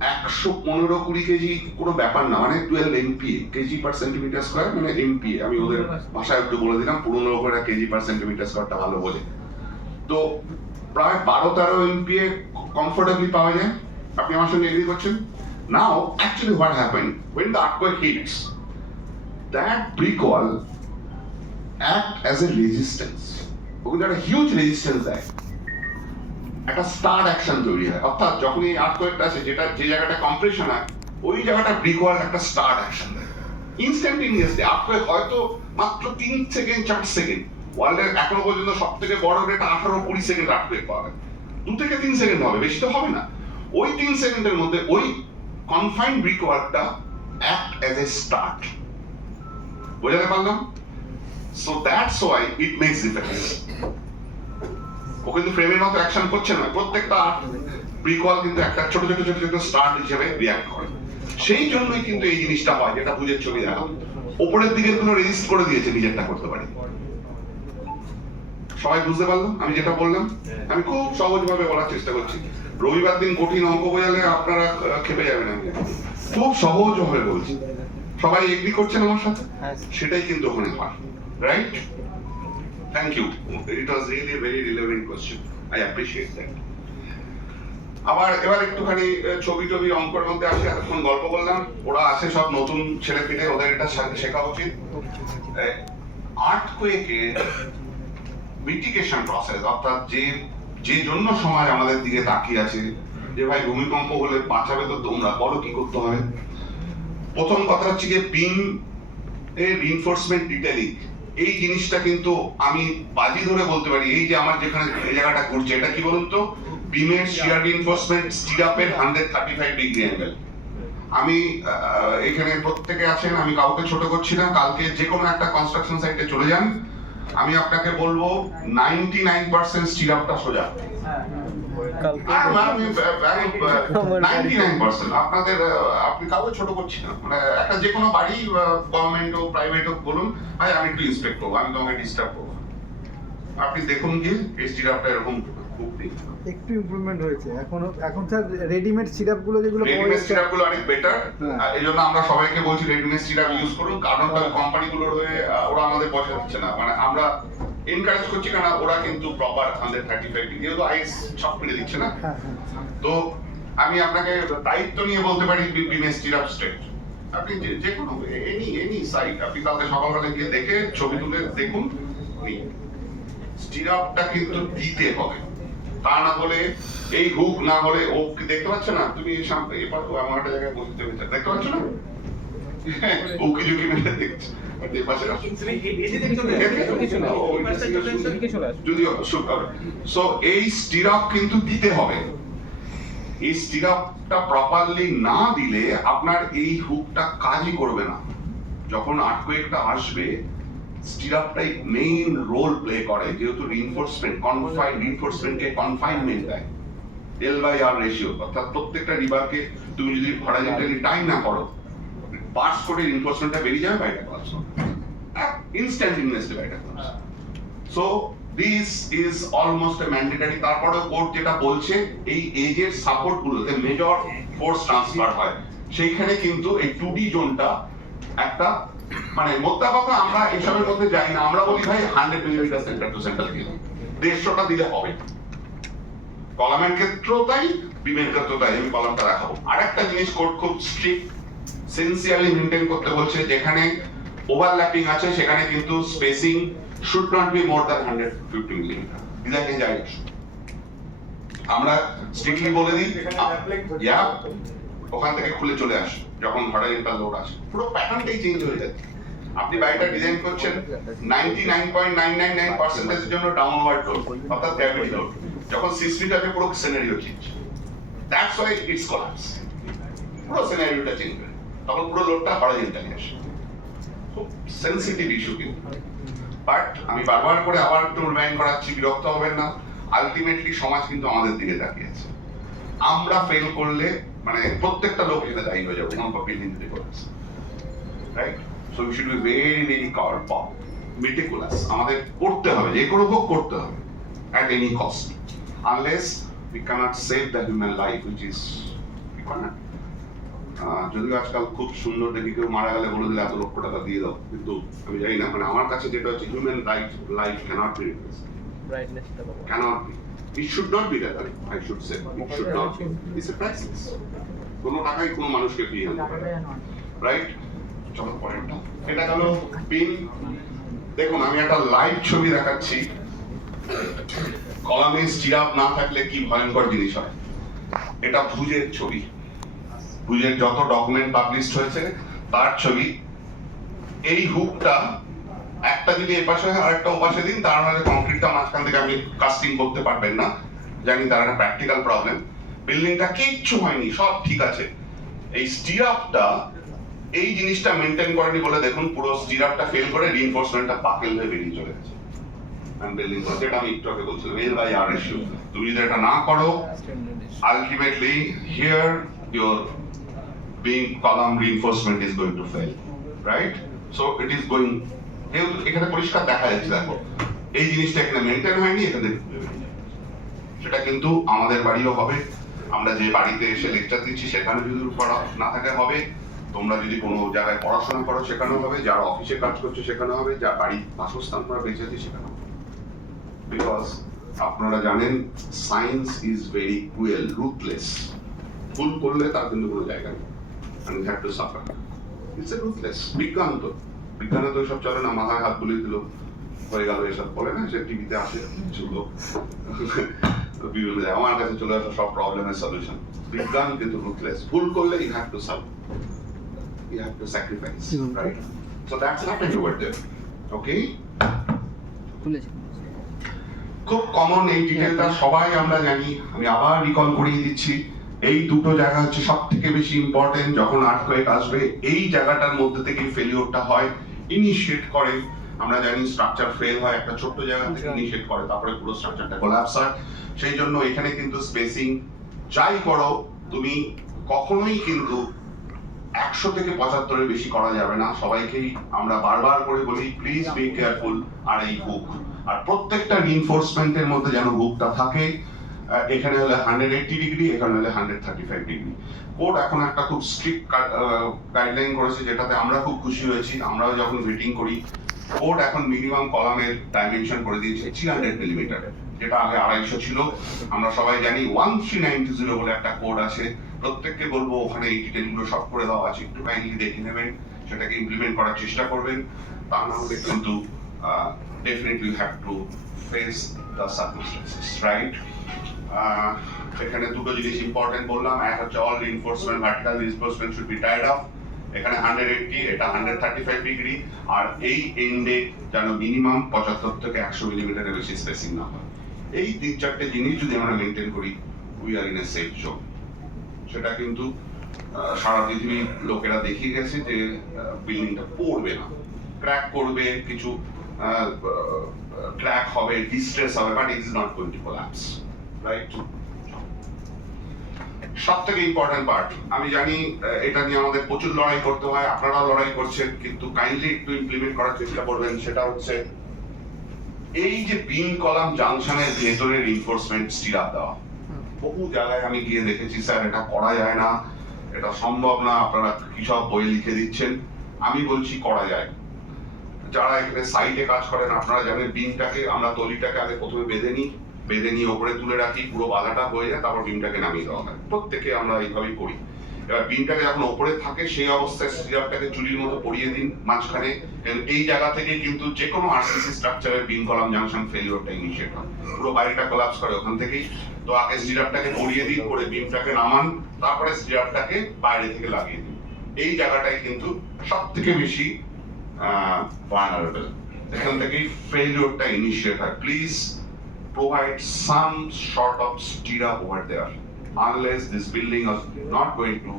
115-20 কেজি কোনো ব্যাপার না, মানে 12 MPa, কেজি পার সেন্টিমিটার স্কয়ার, মানে MPa। আমি ওদের ভাষায় একটু বলে দিলাম, পুরনো লোকেরা কেজি পার সেন্টিমিটার স্কয়ারটা ভালো বোঝে। তো প্রায় 12-13 MPa কমফোর্টেবলি পাওয়া যায়। আপনি আমার সঙ্গে এগ্রি করছেন? Now, actually what happened, when the earthquake hits, that brick wall act as a resistance. ওখানে একটা হিউজ রেজিস্ট্যান্স দেয়, একটা স্টার অ্যাকশন তৈরি হয়। অর্থাৎ যখন এই আর্থকোয়েকটা আছে, যেটা যে জায়গাটা কম্প্রেশন হয়, ওই জায়গাটা ব্রিক ওয়াল একটা স্টার অ্যাকশন দেয় ইনস্ট্যান্টেনিয়াসলি। আর্থকোয়েক হয়তো মাত্র 3 সেকেন্ড 4 সেকেন্ড, ওয়ার্ল্ডের এখনো পর্যন্ত সব থেকে বড় রেট 18-20 সেকেন্ড আর্থকোয়েক পাবে, 2 থেকে 3 সেকেন্ড হবে, বেশি তো হবে না। ওই 3 সেকেন্ডের মধ্যে ওই কনফাইন্ড ব্রিক ওয়ালটা অ্যাক্ট অ্যাজ এ স্টার্ট। বোঝাতে পারলাম? So that's why it makes difference. ও কিন্তু ফ্রেমের মতো অ্যাকশন করছে না, প্রত্যেকটা ব্রিক ওয়াল কিন্তু একটা ছোট ছোট ছোট ছোট স্টার্ট হিসেবে রিঅ্যাক্ট করে। সেই জন্যই কিন্তু এই জিনিসটা হয়, যেটা বুঝের ছবি দেখো, উপরের দিকের গুলো রেজিস্ট করে দিয়েছে, নিজেরটা করতে পারে। সবাই বুঝতে পারলো আমি যেটা বললাম? আমি খুব সহজভাবে বলার চেষ্টা করছি। রবিবার দিন কঠিন অঙ্ক বোঝালে আপনারা খেপে যাবেন, আমি খুব সহজভাবে বলছি। সবাই এগ্রি করছেন আমার সাথে? সেটাই কিন্তু ওখানে হয়, right? Thank you. It was really a very relevant question. I appreciate that. আবার এবার একটুখানি ছবি টবি অঙ্কের মধ্যে আসে। এতক্ষণ গল্প বললাম, ওরা আসে সব নতুন ছেলে পিলে, ওদের এটা শেখা উচিত। আর্থকোয়েকের মিটিগেশন প্রসেস, অর্থাৎ যে জন্য সমাজ আমাদের দিকে তাকিয়ে আছে, যে ভাই ভূমিকম্প হলে বাঁচাবে তো তোমরা, বলো কি করতে হবে। প্রথম কথা হচ্ছে যে বিম এর রিইনফোর্সমেন্ট ডিটেইলিং, এই জিনিসটা কিন্তু আমি বাজি ধরে বলতে পারি, এই যে আমার যেখানে এই জায়গাটা ঘুরছে, এটা কি বলুন তো, বিমের শিয়ার রিইনফোর্সমেন্ট স্টিরাপের 135 ডিগ্রি অ্যাঙ্গেল। আমি এখানে প্রত্যেকে আছেন, আমি কাউকে ছোট করছি না, কালকে যে কোনো একটা কনস্ট্রাকশন সাইটে চলে যান, আমি আপনাকে বলবো 99% স্টিরাপটা সোজা। 99% আপনাদের, আপনি কাউকে ছোট করছি না, মানে একটা যে কোনো বাড়ি, গভর্নমেন্ট হোক প্রাইভেট হোক, বলুন ভাই আমি একটু ইন্সপেক্ট করবো, আমি তোমাকে ডিস্টার্ব করবো, আপনি দেখুন গিয়ে এই স্টিরাপটা এরকম একটু ইমপ্রুভমেন্ট হয়েছে। এখন স্যার রেডিমেড সিরাপগুলো যেগুলো রেডিমেড সিরাপগুলো অনেক বেটার। এইজন্য আমরা সবাইকে বলছি রেডিমেড সিরাপ ইউজ করুন, কারণ কোম্পানিগুলোর হয়ে ওরা আমাদের পয়সা দিচ্ছে না, মানে আমরা এনকারেজ করছি, কারণ ওরা কিন্তু প্রপার 135 ডিগ্রি যেহেতু আইস সব ফেলে দিচ্ছে না। তো আমি আপনাকে দায়িত্ব নিয়ে বলতে পারি বিমের সিরাপ স্ট্রেট, আপনি যে কোনো এনি সাইট, আপনি কালকে সকালবেলা গিয়ে দেখে ছবি তুলে দেখুন, স্টিরাপটা কিন্তু দিতে হবে। তা না হলে এই হুক না হলে, ও কি দেখতে পাচ্ছ না তুমি, এবার তো আমার একটা জায়গায় বসতে পেরেছে, দেখতে পাচ্ছ না উকি ঝুঁকি মেরে দেখছে, সো এই স্টিরাপ কিন্তু দিতে হবে। এই স্টিরাপটা প্রপারলি না দিলে আপনার এই হুকটা কাজই করবে না। যখন আর্থকোয়েকটা আসবে, স্টিরাপটাই মেইন রোল প্লে করে, যেহেতু রিইনফোর্সমেন্টকে কনফাইনমেন্ট দেয়, L/R রেশিও, অর্থাৎ প্রত্যেকটা রিবারকে তুমি যদি হরাইজন্টালি টাই না করো, পাস করে রিইনফোর্সমেন্টটা বেরিয়ে যাবে, বাইরে আসবে ইনস্ট্যান্টিনিয়াসলি বাইরে আসবে। So this is almost A mandatory. তারপরেও কোর্ট যেটা বলছে, এই এজের সাপোর্ট গুলোতে মেজর ফোর্স ট্রান্সফার হয়, সেইখানে কিন্তু এই 2D জোনটা একটা, মানে মোদ্দা কথা আমরা এসবের মধ্যে যাই না, আমরা বলি ভাই 100 মিলিমিটার সেন্টার টু সেন্টার দিলে 150টা দিলে হবে। কলামের ক্ষেত্রেও তাই, বিমের ক্ষেত্রেও তাই, আমি কলামটা দেখাবো। আরেকটা জিনিস কোর্ট খুব স্ট্রিক্ট সেন্সিয়ারলি মেইনটেইন করতে বলছে, যেখানে ওভারল্যাপিং আছে সেখানে কিন্তু spacing should not be more than 150 millimetre ডিজাইনে যাই আসুন আমরা স্ট্রিক্টলি বলে দিই ইয়া ওখান থেকে খুলে চলে আসে যখন হরাইজন্টাল লোড আসে পুরো প্যাটার্নটাই চেঞ্জ হয়ে যাচ্ছে আপনি বাড়িটা ডিজাইন করছেন 99.999% এর জন্য ডাউনওয়ার্ড লোড অর্থাৎ গ্র্যাভিটি লোড যখন 6 ফিট আছে পুরো scenario change that's why it's collapse পুরো সিনারিওটা চেঞ্জ হয় তখন পুরো লোডটা হরাইজন্টালি আসে খুব সেনসিটিভ ইস্যু কিন্তু বাট আমি বারবার করে আবার একটু রিমাইন্ড করাচ্ছি বিরক্ত হবেন না আলটিমেটলি সমাজ কিন্তু আমাদের দিকে তাকিয়ে আছে আমরা ফেল করলে মানে প্রত্যেকটা লোক এখানে দায়ী হয়ে যাবে কোন বিল্ডিং যদি করেছে right so we should be very very careful meticulous আমাদের করতে হবে যে কোনো হোক করতে হবে at any cost unless we cannot save the human life which is we cannot যদিও আজকাল খুব সুন্দর দেখি কেউ মারা গেলে বলে দিলে এত লক্ষ টাকা দিয়ে দাও কিন্তু আমি জানি না মানে আমার কাছে যেটা হচ্ছে human right life cannot be cannot be it should not be that I should say it should not be it's a priceless কোনো টাকাই কোনো মানুষকে ফ্রি হবে রাইট চলো পরেরটা এটা হলো পিন দেখুন আমি একটা লাইভ ছবি দেখাচ্ছি কলামে স্টিরাপ না থাকলে কি ভয়ঙ্কর জিনিস হয় এটা ভুজের ছবি ভুজের যত ডকুমেন্ট পাবলিশড হয়েছে তার ছবি এই হুকটা একটা যদি এপাশে হয় আর একটা ওপাশে দিন তার মানে কংক্রিটটা মাঝখান থেকে আপনি কাস্টিং করতে পারবেন না জানি তার একটা প্র্যাকটিক্যাল প্রবলেম বিল্ডিংটা কিচ্ছু হয়নি সব ঠিক আছে এই স্টিরাপটা এই জিনিসটা মেনটেন করেনি বলে দেখুন পুরো স্টিরাপটা ফেল করে রিইনফোর্সমেন্টটা বাকেল হয়ে বেরিয়ে চলে গেছে বিল্ডিং যেটা আমি একটু আগে বলছিলাম এল বাই আর ইস্যু তুমি যদি এটা না করো ultimately here your being column reinforcement is going to fail right so it is going এখানে পরিষ্কার দেখা যাচ্ছে দেখো এই জিনিসটা এখানে মেইনটেইন হয়নি এখানে সেটা কিন্তু আমাদের বাড়িও হবে আমরা যে বাড়িতে এসে লেকচার দিচ্ছি সেখানে যদি পড়া না থাকে হবে তোমরা যদি কোনো জায়গায় পড়াশোনা করো সেখানেও হবে যারা অফিসে কাজ করছো সেখানে হবে যার বাড়ি বাসস্থান তোমরা বেঁচে আছি সেখানে হবে বিকজ আপনারা জানেন science is very cruel ruthless ভুল করলে তার কিন্তু কোনো জায়গা নেই and we have to suffer. It's a ruthless. বিজ্ঞান তো বিজ্ঞানে তো সব চলে না মাথায় হাত বুলিয়ে দিল হয়ে গেল এসব বলে না সে টিভিতে আসে ছিল বিভিন্ন আমার কাছে চলে আসা সব প্রবলেমের সলিউশন বিজ্ঞান কিন্তু রুথলেস ভুল করলে you have to solve you have to sacrifice right so that's happened over there okay খুব কমন এই ডিটেইলটা সবাই আমরা জানি আমি আবার রিকল করিয়ে দিচ্ছি এই দুটো জায়গা হচ্ছে সব থেকে বেশি ইম্পর্টেন্ট যখন আর্থকোয়েক আসবে এই জায়গাটার মধ্যে থেকে ফেলিওরটা হয় ইনিশিয়েট করে আমরা জানি স্ট্রাকচার ফেল হয় একটা ছোট্ট জায়গা থেকে ইনিশিয়েট করে তারপরে পুরো স্ট্রাকচারটা কোল্যাপস হয় সেই জন্য এখানে কিন্তু স্পেসিং যাই করো তুমি কখনোই কিন্তু 100 থেকে 75 এর বেশি করা যাবে না সবাইকেই আমরা বারবার করে বলি প্লিজ বি কেয়ারফুল আর এই হুক আর প্রত্যেকটা রিইনফোর্সমেন্টের মধ্যে যেন হুকটা থাকে এখানে হলে 180 ডিগ্রি এখানে হলে 135 ডিগ্রি কোড এখন একটা খুব স্ট্রিক্ট গাইডলাইন করেছে যেটাতে আমরা খুব খুশি হয়েছি আমরাও যখন মিটিং করি কোড এখন মিনিমাম কলামের ডাইমেনশন করে দিয়েছে 300 মিলিমিটার যেটা আগে 250 ছিল আমরা সবাই জানি 1390 বলে একটা কোড আছে প্রত্যেককে বলবো ওখানে এই ডিটেইলগুলো সব করে দেওয়া আছে একটু কাইন্ডলি দেখে নেবেন সেটাকে ইমপ্লিমেন্ট করার চেষ্টা করবেন তা না হলে কিন্তু definitely have to face the circumstances right এখানে দুটো জিনিস ইম্পর্টেন্ট বললাম এক হচ্ছে all reinforcement vertical reinforcement should be Tide up এখানে 180 এটা 135 ডিগ্রি আর এই এন্ডে যেন মিনিমাম 75 থেকে 100 মিলিমিটারের বেশি স্পেসিং না হয় এই তিন চারটে জিনিস যদি আমরা মেইনটেইন করি we are in a safe zone সেটা কিন্তু সারা পৃথিবীর লোকেরা দেখিয়ে গেছে যে বিল্ডিংটা পড়বে না ক্র্যাক করবে কিছু ক্র্যাক হবে ডিস্ট্রেস হবে but it is not going two collapse right সবথেকে ইম্পর্টেন্ট পার্ট আমি জানি এটা নিয়ে আমাদের প্রচুর লড়াই করতে হয় আপনারাও লড়াই করছেন কিন্তু কাইন্ডলি একটু ইমপ্লিমেন্ট করার চেষ্টা করবেন সেটা হচ্ছে এই যে বিম কলাম জাংশনের ভেতরে রিইনফোর্সমেন্ট স্টিরাপ দেওয়া বহু জায়গায় আমি গিয়ে দেখেছি স্যার এটা করা যায় না এটা সম্ভব না আপনারা কি সব বই লিখে দিচ্ছেন আমি বলছি করা যায় যারা এখানে সাইডে কাজ করেন আপনারা জানেন বিমটাকে আমরা তলিটাকে আগে প্রথমে বেঁধে নিয়ে ওপরে তুলে রাখি পুরো বাধাটা হয়ে যায় তারপর বিমটাকে নামিয়ে দেওয়া হয় প্রত্যেকে আমরা এইভাবেই করি এবার বিমটাকে যখন ওপরে থাকে সেই অবস্থায় স্টিরাপটাকে চুরির মতো পরিয়ে দিন মাঝখানে। এই জায়গা থেকে কিন্তু যে কোনো আরসিসি স্ট্রাকচারের বিম কলাম জাংশন ফেলিওরটা ইনিশিয়েট হয়, পুরো বাড়িটা কোলাপস করে ওখান থেকেই। তো আগে স্টিরাপটাকে পরিয়ে দিন, করে বিমটাকে নামান, তারপরে স্টিরাপটাকে বাইরে থেকে লাগিয়ে দিন। এই জায়গাটায় কিন্তু সব থেকে বেশি ভালনারেবল, এখান থেকেই ফেলিওরটা ইনিশিয়েট হয়। Please provide some sort of stirrup over there, unless this building is not going to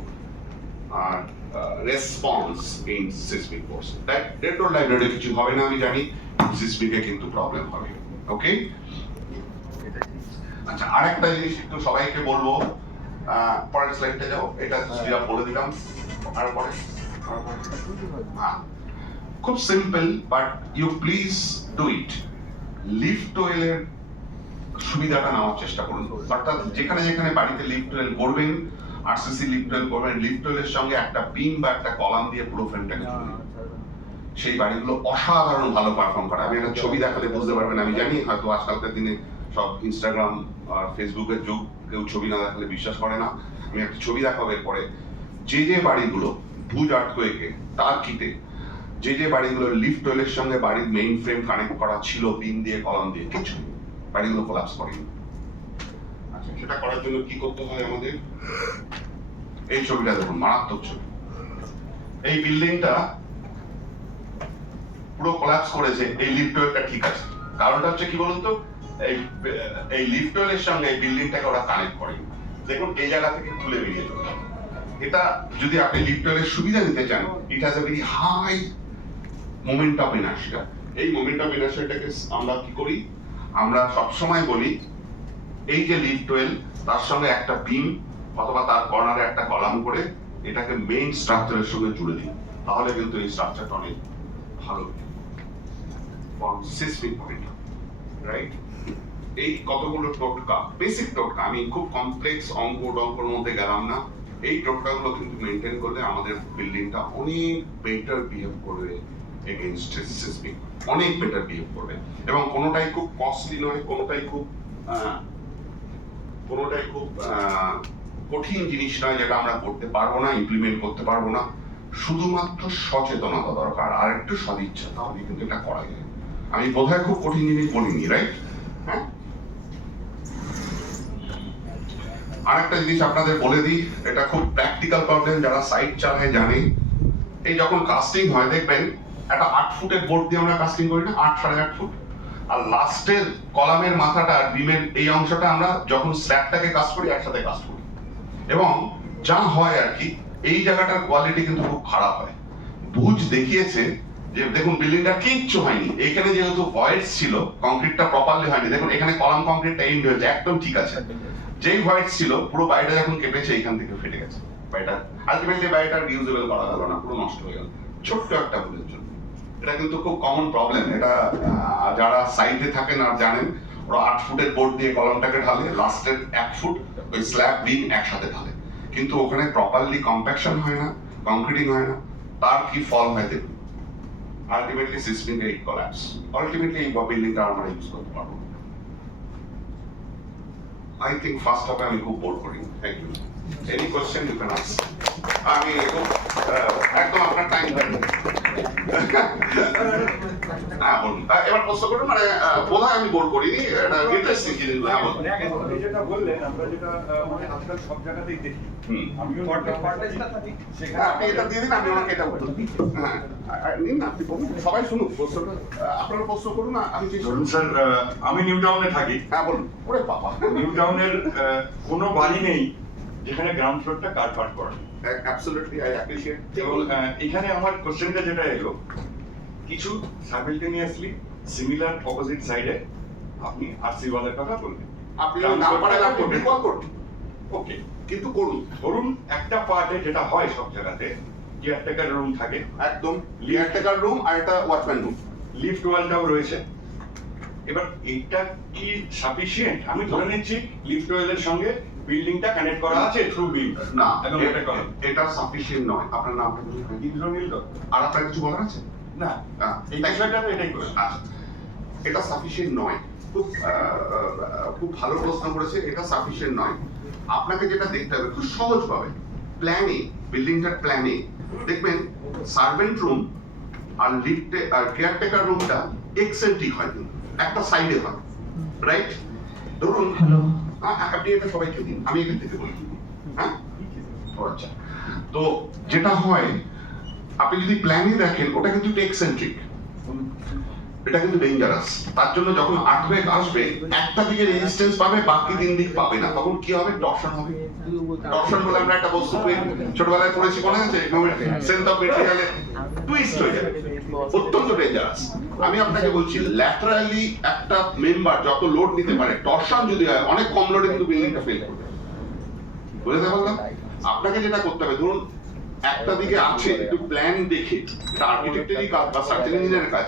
response in seismic force. That told library কিছু হবে না আমি জানি, seismic এ কিন্তু প্রবলেম হবে। ওকে, আচ্ছা আরেকটা জিনিস একটু সবাইকে বলবো, পরের স্লাইডে যাও, এটা স্টিরাপ বলে দিলাম। আর পরে খুব simple, but you please do it. Lift ওয়েলের সুবিধাটা নেওয়ার চেষ্টা করুন, অর্থাৎ যেখানে যেখানে বাড়িতে লিফট ওয়েল করবেন, আরসিসি লিফট ওয়েল করবেন, লিফট ওয়েলের সঙ্গে একটা বিম বা একটা কলাম দিয়ে পুরো ফ্রেমটাকে জুড়ে দিন। সেই বাড়িগুলো অসাধারণ ভালো পারফর্ম করে। আমি একটা ছবি দেখালে বুঝতে পারবেন, আমি জানি হয়তো আজকালকার দিনে সব ইনস্টাগ্রাম আর ফেসবুকের যুগ, কেউ ছবি না দেখালে বিশ্বাস করে না। আমি একটা ছবি দেখাবো এরপরে। যে যে বাড়িগুলো ভুজ আর্থকোয়েকে টার্কিতে, যে যে বাড়িগুলো লিফট ওয়েলের সঙ্গে বাড়ির মেইন ফ্রেম কানেক্ট করা ছিল বিম দিয়ে কলাম দিয়ে, কিছু বাড়িগুলো কোলাপস করেনি। আচ্ছা, সেটা করার জন্য কি করতে হয় আমাদের? এই ছবিটা দেখুন, মারাত্মক ছবি। এই বিল্ডিংটা পুরো কোলাপস করেছে, এই লিফট ওয়েলটা ঠিক আছে। কারণটা হচ্ছে কি বলুন তো, এই লিফট ওয়েলের সঙ্গে এই বিল্ডিংটাকে ওরা কানেক্ট করেনি। দেখুন এই জায়গা থেকে খুলে বেরিয়ে চলে যাবে। এটা যদি আপনি লিফট ওয়েলের সুবিধা নিতে চান, it has a very high moment of inertia. এই মোমেন্ট অফ ইনার্শিয়াটাকে আমরা কি করি, আমরা সবসময় বলি এই যে লিফট ওয়েল, তার সঙ্গে একটা বিম অথবা তার কর্নারে একটা কলাম করে এটাকে মেইন স্ট্রাকচারের সঙ্গে জুড়ে দিই, তাহলে কিন্তু এই স্ট্রাকচারটা অনেক ভালো সিসমিক পয়েন্ট, রাইট? এই কতগুলো টোটকা, বেসিক টোটকা, আমি খুব কমপ্লেক্স অঙ্কর মধ্যে গেলাম না। এই টোটকাগুলো কিন্তু মেনটেন করলে আমাদের বিল্ডিংটা অনেক বেটার বিহেভ করবে এগেইনস্ট সিসমিক, অনেক বেটার বিহেভ করবে। এবং কোনোটাই খুব কস্টলি নয়, কোনোটাই খুব কঠিন জিনিস নয় যেটা আমরা করতে পারবো না, ইমপ্লিমেন্ট করতে পারবো না। শুধুমাত্র সচেতনতা দরকার আর একটু সদিচ্ছা, তাহলে কিন্তু এটা করা যায়। আমি বোধহয় খুব কঠিন জিনিস বলিনি, রাইট? হ্যাঁ, আরেকটা জিনিস আপনাদের বলে দিই, এটা খুব প্র্যাকটিক্যাল প্রবলেম, যারা সাইট চালায় জানে। এই যখন কাস্টিং হয় দেখবেন একটা 8 ফুটের বোর্ড দিয়ে আমরা কাস্টিং করি না, 8 সাড়ে 8 ফুট, আর লাস্টের কলামের মাথাটা আর বিমের এই অংশটা আমরা যখন স্ল্যাবটাকে কাস্ট করি একসাথে কাস্ট করি। এবং যা হয় আর কি, এই জায়গাটার কোয়ালিটি কিন্তু খুব খারাপ হয়। ভুজ দেখিয়েছে যে দেখুন বিল্ডিংটা কিচ্ছু হয়নি, এখানে যেহেতু ভয়েডস ছিল, কংক্রিটটা প্রপারলি হয়নি। দেখুন এখানে কলাম কংক্রিটটা এন্ড হয়েছে, একদম ঠিক আছে। যেই ভয়েডস ছিল, পুরো বাড়িটা যখন কেঁপেছে এখান থেকে ফেটে গেছে বাড়িটা। আলটিমেটলি বাড়িটা রিউজেবল করা গেল না, পুরো নষ্ট হয়ে গেল ছোট্ট একটা ভুলের জন্য। এটা কিন্তু খুব কমন প্রবলেম। এটা যারা সাইডে থাকেন আর জানেন, ওরা 8 ফুটের বোর্ড দিয়ে কলামটাকে ঢালে, লাস্টের 1 ফুট ওই স্ল্যাব বিম একসাথে ঢালে, কিন্তু ওখানে প্রপারলি কম্প্যাকশন হয় না, কংক্রিটিং হয় না। তার কি ফল হয় দেখুন, ultimately seismic get collapse. Ultimately এই বিল্ডিংটা আমরা ইউজ করতে পারবো। I think first of all আমি খুব বোর করি। Thank you. Any question you can ask. আমি একদম আপনার টাইম দেন। হ্যাঁ বলুন, এবার প্রশ্ন করুন। মানে বোধহয় আমি বোর করিনি, এটা ইন্টারেস্টিং জিনিস। হ্যাঁ বলুন। আপনি যেটা বললেন, আমরা যেটা মানে আজকাল সব জায়গাতেই দেখি, আমিও সেখানে আপনি এটা দিয়ে দিন, আমি ওনাকে এটা উত্তর দিই। হ্যাঁ নিন না, আপনি বলুন, সবাই শুনুক প্রশ্নটা। আপনারা প্রশ্ন করুন, আমি ধরুন স্যার, আমি নিউ টাউনে থাকি। হ্যাঁ বলুন। ওরে বাবা, নিউ টাউনের কোনো বাড়ি নেই যেখানে গ্রাউন্ড ফ্লোরটা কারপাট করা। Absolutely I appreciate. এবং এখানে আমার কোশ্চেনটা যেটা এলো, কিছু সাইমেলটেনিয়াসলি সিমিলার অপোজিট সাইডে আপনি আরসি ওয়ালের কথা বললেন। আপনি নাম পারেন, আপনি বিকল করুন, ওকে, কিন্তু করুন। ধরুন একটা পার্টে যেটা হয় সব জায়গাতে, কেয়ারটেকার রুম থাকে, একদম কেয়ারটেকার রুম আর একটা ওয়াচম্যান রুম, লিফট ওয়ালটাও রয়েছে। এবার এটা কি সাফিসিয়েন্ট? আমি ধরে নিচ্ছি লিফট ওয়েলের সঙ্গে বিল্ডিংটা কানেক্ট করা আছে থ্রু বিল। না, এবং এটা সাফিসিয়েন্ট নয়। আপনার নামটা কি? ইন্দ্রনীল তো। আর আপনার কিছু বলার আছে? না, এই বিষয়টা তো এটাই করে। এটা সাফিসিয়েন্ট নয়। খুব ভালো প্রশ্ন করেছে। এটা সাফিসিয়েন্ট নয়। আপনাকে যেটা দেখতে হবে খুব সহজভাবে, প্ল্যানে, বিল্ডিংটার প্ল্যানে দেখবেন সার্ভেন্ট রুম আর লিফটে আর কেয়ারটেকার রুমটা এক্সেন্ট্রিক হয়, কিন্তু একটা সাইডে হয়, রাইট? ধরুন আপনি এটা সবাইকে দিন, আমি এখান থেকে বলি, হ্যাঁ? ও আচ্ছা, তো যেটা হয় আপনি যদি প্ল্যানে দেখেন ওটা কিন্তু এক্সেন্ট্রিক, এটা কিন্তু ডেঞ্জারাস। তার জন্য যখন আর্থওয়েক আসবে একটা দিকে রেজিস্ট্যান্স পাবে, বাকি তিন দিক পাবে না, তখন কি হবে? টর্শন হবে। টর্শন বলে আমরা একটা বস্তু ছোটবেলায় পড়েছি, মনে আছে? সেন্স অফ মেটেরিয়ালে টুইস্ট হয়ে যাবে, অত্যন্ত ডেঞ্জারাস। আমি আপনাকে বলছি ল্যাটারালি একটা মেম্বার যত লোড নিতে পারে, টর্শন যদি হয় অনেক কম লোডে কিন্তু বিল্ডিংটা ফেল করবে। বুঝতে পারলাম? আপনাকে যেটা করতে হবে, ধরুন একটা দিকে আছে, একটু প্ল্যান দেখে, এটা আর্কিটেক্টেরই কাজ বা সার্ভেন্ট ইঞ্জিনিয়ারের কাজ,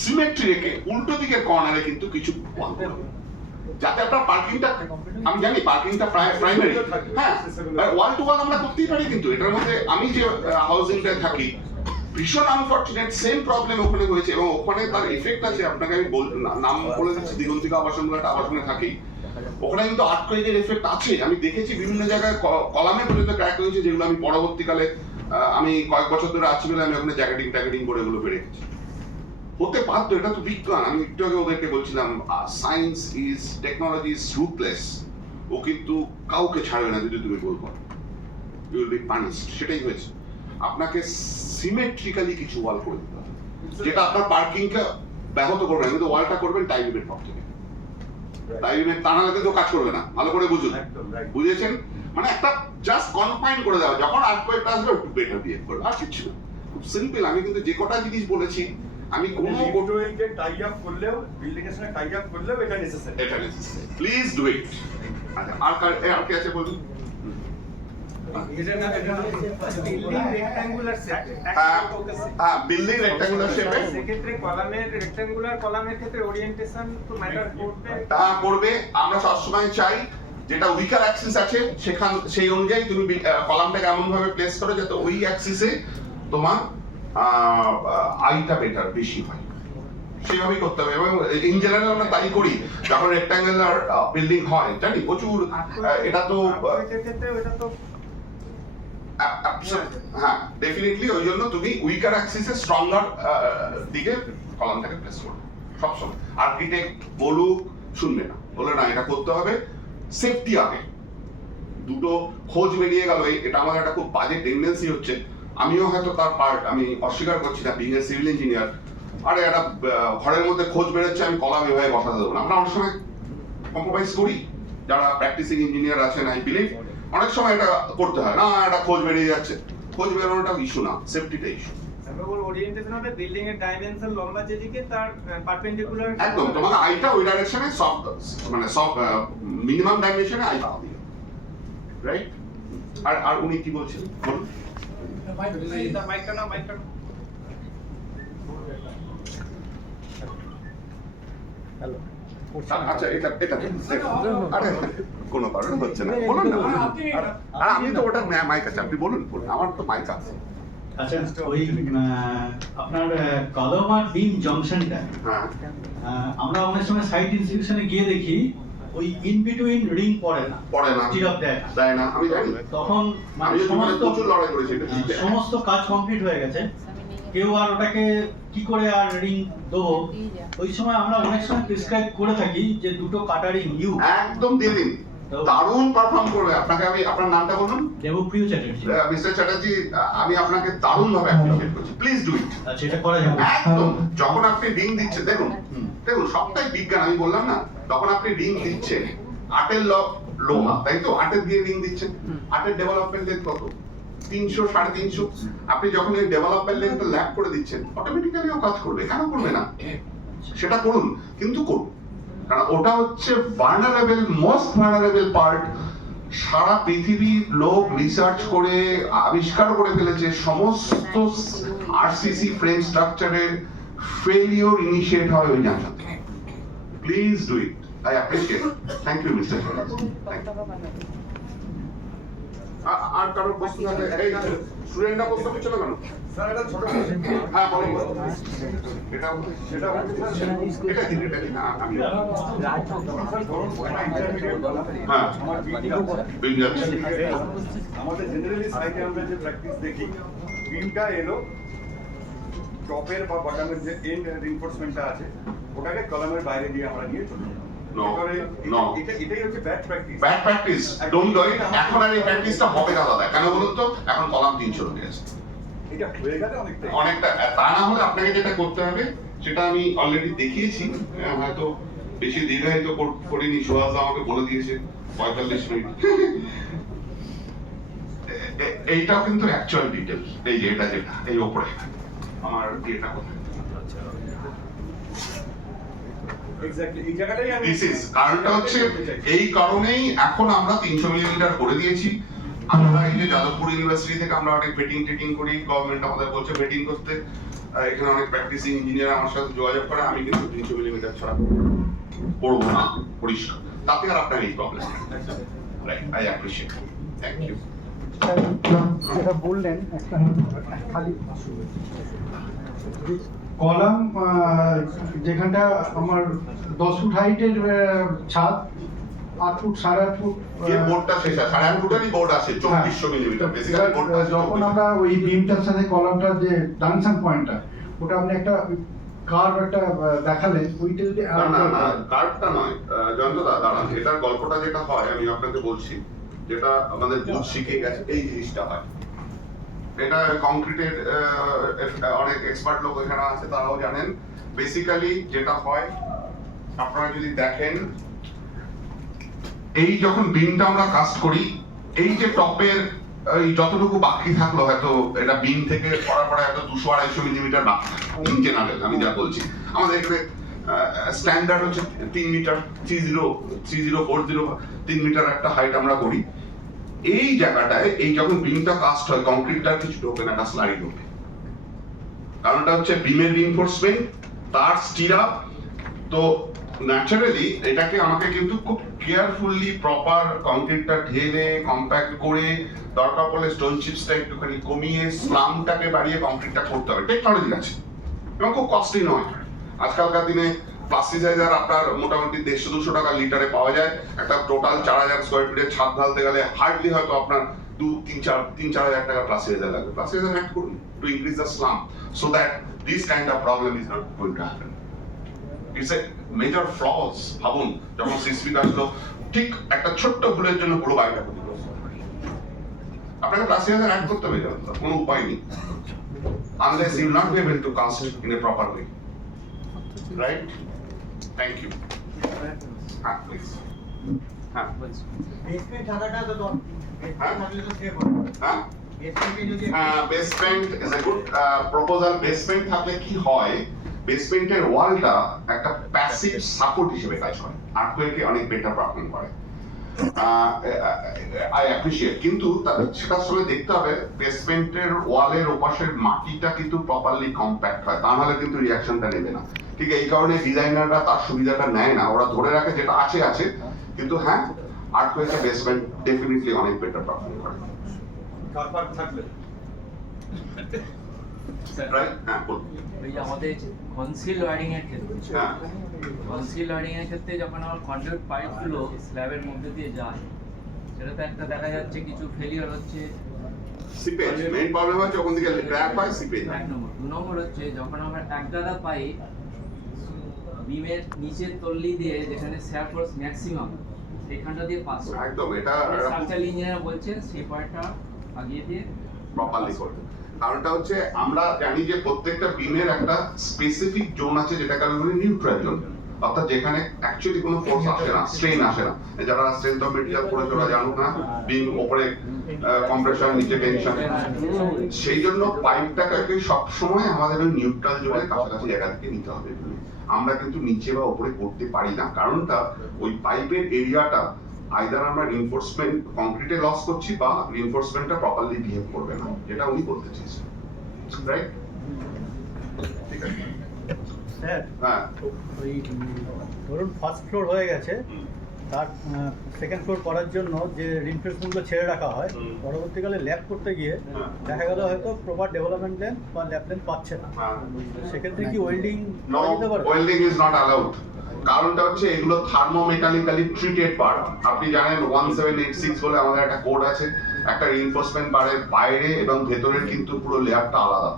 সিমেট্রি রেখে উল্টো দিকের কর্নারে কিন্তু কিছু ওয়াল করবে, যাতে আপনার পার্কিংটা, আমি জানি পার্কিংটা প্রাইমারি, হ্যাঁ, ওয়াল টু ওয়াল আমরা করতেই পারি, কিন্তু এটার মধ্যে আমি যে হাউজিংটায় থাকি ভীষণ আনফরচুনেট সেম প্রবলেম ওখানে হয়েছে, এবং ওখানে তার এফেক্ট আছে। আপনাকে আমি নাম বলে দিচ্ছি, দিগন্তিকা আবাসন বলে একটা আবাসনে থাকি, ওখানে কিন্তু আর্থকোয়েকের এফেক্ট আছে। আমি দেখেছি বিভিন্ন জায়গায় কলামে পর্যন্ত ক্র্যাক হয়েছে, যেগুলো আমি পরবর্তীকালে আমি কয়েক বছর ধরে আছি বলে আমি ওখানে জ্যাকেটিং করে এগুলো বেড়ে গেছি। হতে পারতো, এটা তো বিজ্ঞান। আমি একটু আগে ওদেরকে বলছিলাম science is, technology is ruthless, ও কিন্তু কাউকে ছাড়বে না যদি তুমি বলবো, ইউ উইল বি পানিশড। সেটাই হয়েছে। আপনাকে সিমেট্রিক্যালি কিছু ওয়াল করে দিতে হবে, যেটা আপনার পার্কিংকে ব্যাহত করবে না, কিন্তু ওয়ালটা করবেন টাইবিমের পর থেকে। টাইবিমের তা নাহলে কিন্তু কাজ করবে না, ভালো করে বুঝুন, বুঝেছেন? মানে একটা জাস্ট কনফাইন করে দেওয়া, যখন আর্থকোয়েকটা আসবে একটু বেটার বিহেভ করবে, আর কিছু না। খুব সিম্পল। আমি কিন্তু যে কটা জিনিস বলেছি, আমি কোনো লিফটওয়েলকে টাই আপ করলেও, বিল্ডিং এর সঙ্গে টাই আপ করলেও এটা নেসেসারি। প্লিজ ডু ইট। আচ্ছা, আর কি আছে বলুন? বিল্ডিং রেক্ট্যাঙ্গুলার শেপে, সেক্ষেত্রে কলামের ক্ষেত্রে ওরিয়েন্টেশন তো ম্যাটার করবে। তা করবে। আমরা সবসময় চাই যেটা উইকার অ্যাক্সিস আছে সেই অনুযায়ী তুমি কলামটাকে এমন ভাবে প্লেস করো যাতে ওই অ্যাক্সিসে তোমার আইটা বেটার বেশি হয়, সেইভাবেই করতে হবে। এবং ইন জেনারেল আমরা তাই করি যখন রেক্ট্যাঙ্গুলার বিল্ডিং হয়, জানি প্রচুর। এটা তো হ্যাঁ, ডেফিনেটলি ওই জন্য তুমি উইকার অ্যাক্সিসে স্ট্রঙ্গার দিকে কলামটাকে প্লেস করবে সবসময়। আর্কিটেক্ট বলুক শুনবে না, বলে না এটা করতে হবে, সেফটি আগে। দুটো খোঁজ বেরিয়ে গেল, এটা আমাদের একটা খুব বাজে টেন্ডেন্সি হচ্ছে। আমিও হয়তো তার পার্ট, আমি অস্বীকার করছি না, বিং এ সিভিল ইঞ্জিনিয়ার। আরে একটা ঘরের মধ্যে খোঁজ বেরোচ্ছে, আমি কলাম এভাবে বসাতে দেবো না। আমরা অনেক সময় কম্প্রোমাইজ করি, যারা প্র্যাকটিসিং ইঞ্জিনিয়ার আছেন, আই বিলিভ অনেক সময় এটা করতে হয় না। একটা খোঁজ বেরিয়ে যাচ্ছে, খোঁজ বেরোনোটা ইস্যু না, সেফটিটা ইস্যু। ওরিয়েন্টেশন হবে বিল্ডিং এর ডাইমেনশন, লম্বা যেদিকে তার পারপেন্ডিকুলার, একদম তোমাকে আইটা ওই ডাইরেকশনে সব, মানে সব মিনিমাম ডাইমেনশনে আই পাওয়া দিও, রাইট? আর উনি কি বলছেন বলুন। মাইকটা না। হ্যালো, আচ্ছা, এটা আরে কোনো কারণ হচ্ছে না, বলুন না। আর আমি তো ওটা মাইক আছে, আপনি বলুন, আমার তো মাইক আছে। আচ্ছা, ওই আপনার কদম আর বিম জংশনটা, হ্যাঁ, আমরা অনেক সময় সাইট ইনস্পেকশনে গিয়ে দেখি ওই ইন বিটুইন রিং পড়ে না, স্টিরাপ দেয় না, আমি জানি। তখন আমি সমস্ত প্রচুর লড়াই করেছি এটা। সমস্ত কাজ কমপ্লিট হয়ে গেছে, কেউ আর ওটাকে কি করে আর রিং দেবো, ওই সময় আমরা অনেক সময় প্রেসক্রাইব করে থাকি যে দুটো কাটা রিং ইউ একদম দিয়ে দিন, দারুণ পারফর্ম করবে। আপনাকে আমি, আপনার নামটা বলুন। দেবপ্রিয় চ্যাটার্জি। মিস্টার চ্যাটার্জি, আমি আপনাকে দারুণ ভাবে অ্যাপ্রিশিয়েট করছি। প্লিজ ডু ইট। আচ্ছা, এটা করা যাবে। একদম। যখন আপনি রিং দিচ্ছেন, দেখুন সবটাই বিজ্ঞান, আমি বললাম না, তখন আপনি রিং দিচ্ছেন, আটের লোহা, তাই তো? আটের দিয়ে রিং দিচ্ছেন, আটের ডেভেলপমেন্ট লেন্থ কত? 300, 350। আপনি যখন এই ডেভেলপমেন্ট লেন্থ ল্যাপ করে দিচ্ছেন, অটোমেটিক্যালি ও কাজ করবে, কেন করবে না? সেটা করুন, কিন্তু করুন, কারণ ওটা হচ্ছে ভালনারেবল, মোস্ট ভালনারেবল পার্ট। সারা পৃথিবীর লোক রিসার্চ করে আবিষ্কার করে ফেলেছে সমস্ত আরসিসি ফ্রেম স্ট্রাকচারের ফেলিওর ইনিশিয়েট হয় ওই জায়গা থেকে। Please do it, I appreciate. Thank you mister Chatterjee. আর কারোর প্রশ্ন থাকলে স্টুডেন্টরা প্রশ্ন করছিল কেন? স্যার এটা ছোট হ্যাঁ বলুন। এটা সেটা হচ্ছে এটা দিন না আমি ধরুন ইন্টারমিডিয়েট হ্যাঁ আমার বিল যাচ্ছে। আমাদের জেনারেলি সাইটে আমরা যে প্র্যাকটিস দেখি বিমটা এলো টপের বা বটমের যে এন্ড রিইনফোর্সমেন্টটা আছে ওটাকে কলামের বাইরে দিয়ে আমরা নিয়ে চলে যাই। No, এবারে no. এটাই হচ্ছে bad practice. Bad practice don't do ইট। এখন আর এই প্র্যাকটিসটা হবে না দাদা, কেন বলুন তো? এখন কলাম 300 হয়ে গেছে এটা হয়ে গেছে অনেকটাই। অনেকটা। তা না হলে আপনাকে যেটা করতে হবে সেটা আমি অলরেডি দেখিয়েছি, হয়তো বেশি দীর্ঘায়িত করিনি। সুহাস আমাকে বলে দিয়েছে 45 মিনিট। এইটাও কিন্তু অ্যাকচুয়াল ডিটেল। এই যে এটা যেটা এই ওপরে আমার এটা কোথায় এক্স্যাক্টলি এই জায়গাটাই আমি দিস ইজ কারণটা হচ্ছে এই কারণেই এখন আমরা 300 মিলিমিটার করে দিয়েছি। আমরা এই যে যাদবপুর ইউনিভার্সিটি থেকে আমরা অনেক বেটিং করি, গভর্নমেন্ট আমাদের বলছে বেটিং করতে। এখানে অনেক প্র্যাকটিসিং ইঞ্জিনিয়ার আমার সাথে যোগাযোগ করে। আমি কিন্তু 300 মিলিমিটার ছাড়া করবো না পরিষ্কার, তাতে আর আপনার এই problem right. I appreciate, thank you. যেটা বললেন একটা খালি কলাম, যেখানটা আমার 10 ফুট হাইটের ছাদ, 8 ফুট 8.5 ফুট যে বোর্ডটা শেষ আছে 8.5 ফুটেরই বোর্ড আছে 2400 মিলিমিটার বেসিক্যালি বোর্ডটা। যখন আমরা ওই বিমটার সাথে কলামটার যে ডানসান পয়েন্টটা, ওটা আপনি একটা কার্ভ একটা দেখালেন, ওইটা যদি না না না কার্ডটা নয় জয়ন্তদা, দাঁড়ান। এটার গল্পটা যেটা হয় আমি আপনাকে বলছি, যেটা আমাদের বুঝ শিখে গেছে এই জিনিসটা হয়। এটা কংক্রিটের অনেক এক্সপার্ট লোক এখানে আছে, তারাও জানেন। বেসিক্যালি যেটা হয় আপনারা যদি দেখেন, এই যখন বিমটা আমরা কাস্ট করি, এই যে টপের এই যতটুকু বাকি থাকলো, হয়তো এটা বিম থেকে পড়ার পরে হয়তো 200-250 মিলিমিটার বাকি থাকে ইন জেনারেল। আমি যা বলছি, আমাদের এখানে স্ট্যান্ডার্ড হচ্ছে 3 মিটার, 3040 3 মিটার একটা হাইট আমরা করি। এই জায়গাটায় এই যখন বিমটা কাস্ট হয়, কংক্রিটটার কিছু ঢোকে না, একটা স্লাইড ঢোকে। কারণটা হচ্ছে বিমের রিইনফোর্সমেন্ট, তার স্টির আপ। তো ন্যাচারালি এটাকে আমাকে কিন্তু খুব কেয়ারফুলি প্রপার কংক্রিটটা ঢেলে কম্প্যাক্ট করে, দরকার পড়লে স্টোন চিপসটা একটুখানি কমিয়ে স্লামটাকে বাড়িয়ে কংক্রিটটা করতে হবে। টেকনোলজি আছে এবং খুব কস্টলি নয়। আজকালকার দিনে প্লাস্টিসাইজার আপনার মোটামুটি 150-200 টাকা লিটারে পাওয়া যায়। একটা টোটাল 4000 স্কোয়ার ফিটের ছাদ ঢালতে গেলে হার্ডলি হয়তো আপনার 3-4 টাকা প্লাস্টিসাইজার লাগবে। প্লাস্টিসাইজার অ্যাড করুন to increase the slump so that this kind of problem is not going to happen. It's a major flaws. ভাবুন যখন সিসমিক আসলো, ঠিক একটা ছোট্ট ভুলের জন্য পুরো বাড়িটা ক্ষতিগ্রস্ত হয়। আপনাকে প্লাস্টিসাইজার অ্যাড করতে হবে, কোনো উপায় নেই, unless you will not be able to cast in a proper way. Right? Thank you. Please. Basement থাকাটা তো থাকলে তো সেভ হ্যাঁ? বেসমেন্টে যদি basement is a good proposal. Basement থাকলে কি হয়, বেসমেন্টের ওয়ালটা একটা প্যাসিভ সাপোর্ট হিসেবে কাজ করে, আর্থকোয়েকে অনেক বেটার পারফর্ম করে। আই অ্যাপ্রিশিয়েট, কিন্তু সেটার সঙ্গে দেখতে হবে বেসমেন্টের ওয়ালের ওপাশের মাটিটা কিন্তু প্রপারলি কম্প্যাক্ট হয়, তা নাহলে কিন্তু রিঅ্যাকশনটা নেবে না। ঠিক এই কারণে ডিজাইনাররা তার সুবিধাটা নেয় না, ওরা ধরে রাখে যেটা আছে আছে। কিন্তু হ্যাঁ, আর্থকোয়েকে বেসমেন্ট ডেফিনেটলি অনেক বেটার পারফর্ম করে। কার পার্ক থাকলে রাইট? হ্যাঁ বলুন। ওই যে আমাদের কনসিল ওয়্যারিং এর ক্ষেত্রে, হ্যাঁ কনসিল ওয়্যারিং এর ক্ষেত্রে যখন আমার কন্ডুইট পাইপগুলো স্ল্যাবের মধ্যে দিয়ে যায়, সেটাতে একটা দেখা যাচ্ছে কিছু ফেলিওর হচ্ছে। সিপেজ মেইন প্রবলেম হচ্ছে ওখান থেকে ক্র্যাক হয়, সিপেজ। 1 নম্বর। 2 নম্বর হচ্ছে যখন আমরা এক গাদা পাইপ বিমের নিচের তল্লি দিয়ে, যেখানে শেয়ার ফোর্স ম্যাক্সিমাম, সেখানটা দিয়ে পাস হয়। একদম এটা স্ট্রাকচারাল ইঞ্জিনিয়ার বলছেন সেই পয়েন্টটা আগিয়ে দিয়ে প্রপারলি করতে। কারণটা হচ্ছে আমরা জানি যে প্রত্যেকটা বিমের একটা স্পেসিফিক জোন আছে, যেটাকে আমরা বলি নিউট্রাল জোন, অর্থাৎ যেখানে অ্যাকচুয়ালি কোনো ফোর্স আসে না, স্ট্রেন আসে না। যারা স্ট্রেংথ অফ মেটেরিয়াল পড়ে ওরা জানুক না, বিম উপরে কম্প্রেশন, নিচে টেনশন। সেই জন্য পাইপটাকে সবসময় আমাদের ওই নিউট্রাল জোনের কাছাকাছি জায়গা থেকে নিতে হবে। আমরা কিন্তু নিচে বা উপরে করতে পারি না, কারণটা ওই পাইপের এরিয়াটা আইদার আমরা রিইনফোর্সমেন্ট কংক্রিটে লস করছি বা রিইনফোর্সমেন্টটা প্রপারলি বিহেভ করবে না, যেটা উনি বলতে চেয়েছেন। রাইট? ঠিক আছে। স্যার, হ্যাঁ ওই ধরুন ফার্স্ট ফ্লোর হয়ে গেছে, তার সেকেন্ড ফ্লোর করার জন্য যে রিনফোর্সমেন্টগুলো ছেড়ে রাখা হয় হুম। পরবর্তীকালে ল্যাব করতে গিয়ে হ্যাঁ। দেখা গেল হয়তো প্রপার ডেভেলপমেন্ট লেন্থ বা ল্যাব লেন্থ পাচ্ছে না, সেক্ষেত্রে কি ওয়েল্ডিং নো করা যেতে পারে? Welding is not allowed. কারণটা হচ্ছে এগুলো থার্মোমেকানিক্যালি ট্রিটেড বার। আপনি জানেন 1786 বলে আমাদের একটা কোড আছে, একটা রিইনফোর্সমেন্ট বারের বাইরে এবং ভেতরের কিন্তু পুরো লেয়ারটা আলাদা।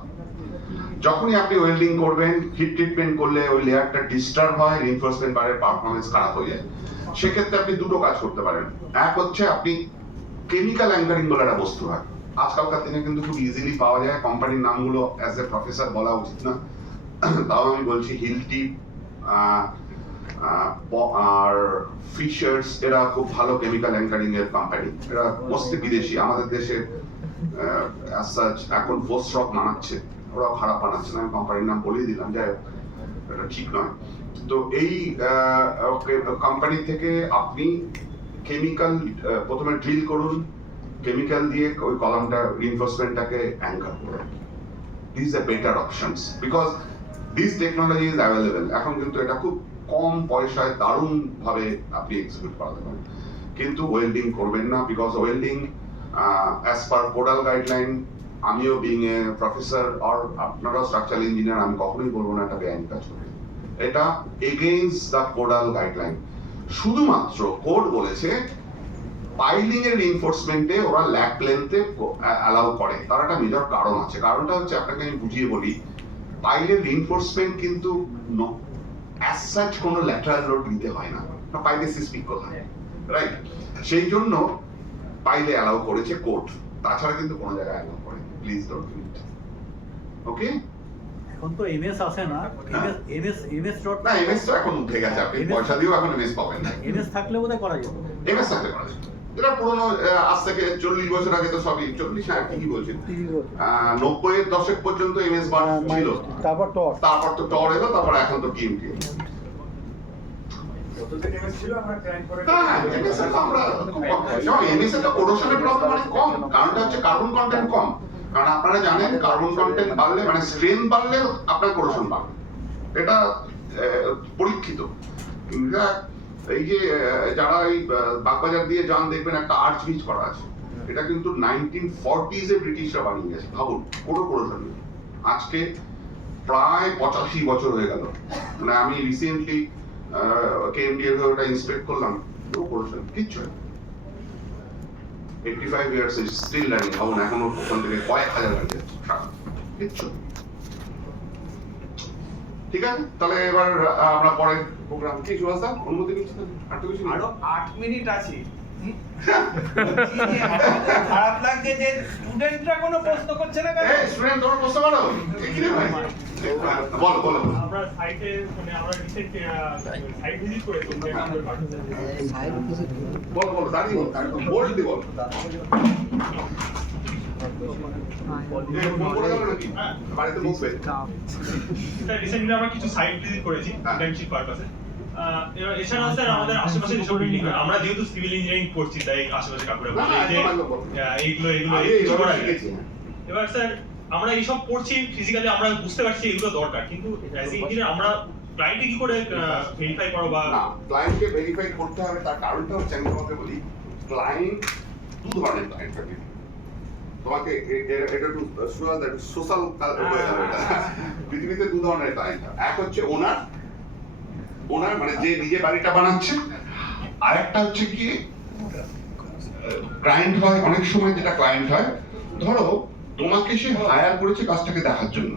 যখনই আপনি ওয়েল্ডিং করবেন, হিট ট্রিটমেন্ট করলে ওই লেয়ারটা ডিস্টার্ব হয়, রিইনফোর্সমেন্ট বারের পারফরম্যান্স খারাপ হয়ে যায়। সেক্ষেত্রে আপনি দুটো কাজ করতে পারেন। এক হচ্ছে আপনি কেমিক্যাল অ্যাঙ্কারিং বলে একটা বস্তু হয়, আজকালকার দিনে কিন্তু খুব ইজিলি পাওয়া যায়। কোম্পানির নামগুলো অ্যাজ এ প্রফেসর বলা উচিত না, তাও আমি বলছি। হিলটি আর ফিশার্স, এরা খুব ভালো কেমিক্যাল অ্যাঙ্কারিং এর কোম্পানি। এরা মোস্টলি বিদেশি, আমাদের দেশে as such এখন ফোস্ট্রক বানাচ্ছে, ওরাও খারাপ বানাচ্ছে না, আমি কোম্পানির নাম বলেই দিলাম, যাই হোক, এটা ঠিক নয়। তো এই কোম্পানি থেকে আপনি কেমিক্যাল প্রথমে ড্রিল করুন, কেমিক্যাল দিয়ে ওই কলামটা রিইনফোর্সমেন্টটাকে অ্যাঙ্কার করুন। This are better options because this technology is available. এখন কিন্তু এটা খুব কম পয়সায় দারুণ ভাবে আপনি এক্সিকিউট করাতে পারেন। কিন্তু ওয়েল্ডিং করবেন না, because welding as per codal guideline, আমিও বিং এ প্রফেসর আর আপনারাও স্ট্রাকচারাল ইঞ্জিনিয়ার, আমি কখনোই বলবো না এটা বেআইনি কাজ করবে। এটা এগেইনস্ট দ্য কোডাল গাইডলাইন। শুধুমাত্র কোড বলেছে পাইলিং এর রিইনফোর্সমেন্টে ওরা ল্যাক লেন্থে অ্যালাউ করে, তার একটা মেজর কারণ আছে। কারণটা হচ্ছে, আপনাকে আমি বুঝিয়ে বলি, পাইলের রিইনফোর্সমেন্ট কিন্তু অ্যাজ সাচ কোনো ল্যাটারাল লোড নিতে হয় না, পাইলে সিসমিক হয়, রাইট? সেই জন্য পাইলে অ্যালাউ করেছে কোড, তাছাড়া কিন্তু কোনো জায়গায় অ্যালাউ করে। Please don't do it. Okay? এখন তো এমএস আসে না, এমএস ডট না, এমএস তো এখন উঠে গেছে, আপনি পয়সা দিয়েও এখন এমএস পাবেন না। এমএস থাকলে বোধহয় করা যেত। এমএস থাকতে পারে, এটা পুরোনো, আজ থেকে 40 বছর আগে তো সবই 40, হ্যাঁ ঠিকই বলছেন, 90 এর দশক পর্যন্ত এমএস বার ছিল, তারপর টর তারপর তো টর এলো, তারপর এখন তো টিএমটি। যতদিন এমএস ছিল আমরা ক্রাইম করে হ্যাঁ, এমএস এর তো আমরা এমএস এর তো কোডেশনের প্রবলেম অনেক কম, কারণটা হচ্ছে কার্বন কন্টেন্ট কম। কারণ আপনারা জানেন কার্বন কন্টেন্ট বাড়লে, মানে স্ট্রেন বাড়লে আপনার কোডেশন বাড়বে, এটা পরীক্ষিত। এই যে যারা এই বাগবাজার দিয়ে যান, দেখবেন একটা আর্চ ব্রিজ করা আছে, এটা কিন্তু 1940s এ ব্রিটিশরা বানিয়ে গেছে। ভাবুন, কোনো কোডেশন নেই। আজকে প্রায় 85 বছর হয়ে গেল। মানে আমি রিসেন্টলি কেএমডিএ এর ওটা ইন্সপেক্ট করলাম, কোনো কোডেশন কিচ্ছু নেই। 85 ইয়ার্স ইজ স্টিল রানিং। ভাবুন, এখনো ওখান থেকে কয়েক হাজার গাড়ি যাচ্ছে, কিচ্ছু নেই। ঠিক আছে, তাহলে এবার আমরা পরের প্রোগ্রাম কি সুভাষ দা অনুমতি নিচ্ছি, আর তো কিছু আরো 8 মিনিট আছে। খারাপ লাগছে যে স্টুডেন্টরা কোনো প্রশ্ন করছে না কেন? এই স্টুডেন্ট, তোমরা প্রশ্ন করো, কি রে ভাই? বলো বলো। আমরা সাইটে, মানে আমরা রিসেন্ট সাইট ভিজিট করেছি, বলো বলো, দাঁড়িয়ে বলো, বোর্ড যদি বলো। বাড়িতে বসবে। রিসেন্টলি আমরা কিছু সাইট ভিজিট করেছি ইন্টার্নশিপ পারপাসে। এছাড়া স্যার আমাদের আশেপাশে যেসব বিল্ডিং, আমরা যেহেতু সিভিল ইঞ্জিনিয়ারিং করছি, তাই আশেপাশে কাকুরা বলে যে এইগুলো কিছু করা যায়। এবার স্যার আমরা এইসব পড়ছি, ফিজিক্যালি আমরা বুঝতে পারছি এগুলো দরকার, কিন্তু অ্যাজ এ ইঞ্জিনিয়ার আমরা ক্লায়েন্টকে কি করে ভেরিফাই করো বা না, ক্লায়েন্টকে ভেরিফাই করতে হবে। তার কারণটা হচ্ছে, আমি তোমাকে বলি, ক্লায়েন্ট দু ধরনের ক্লায়েন্ট থাকে। তোমাকে এটা একটু সোশ্যাল পৃথিবীতে দু ধরনের ক্লায়েন্ট। এক হচ্ছে ওনার মানে যে নিজে বাড়িটা বানাচ্ছে, আর একটা হচ্ছে কি ক্লায়েন্ট হয়। অনেক সময় যেটা ক্লায়েন্ট হয়, ধরো তোমাকে সে হায়ার করেছে কাজটাকে দেখার জন্য,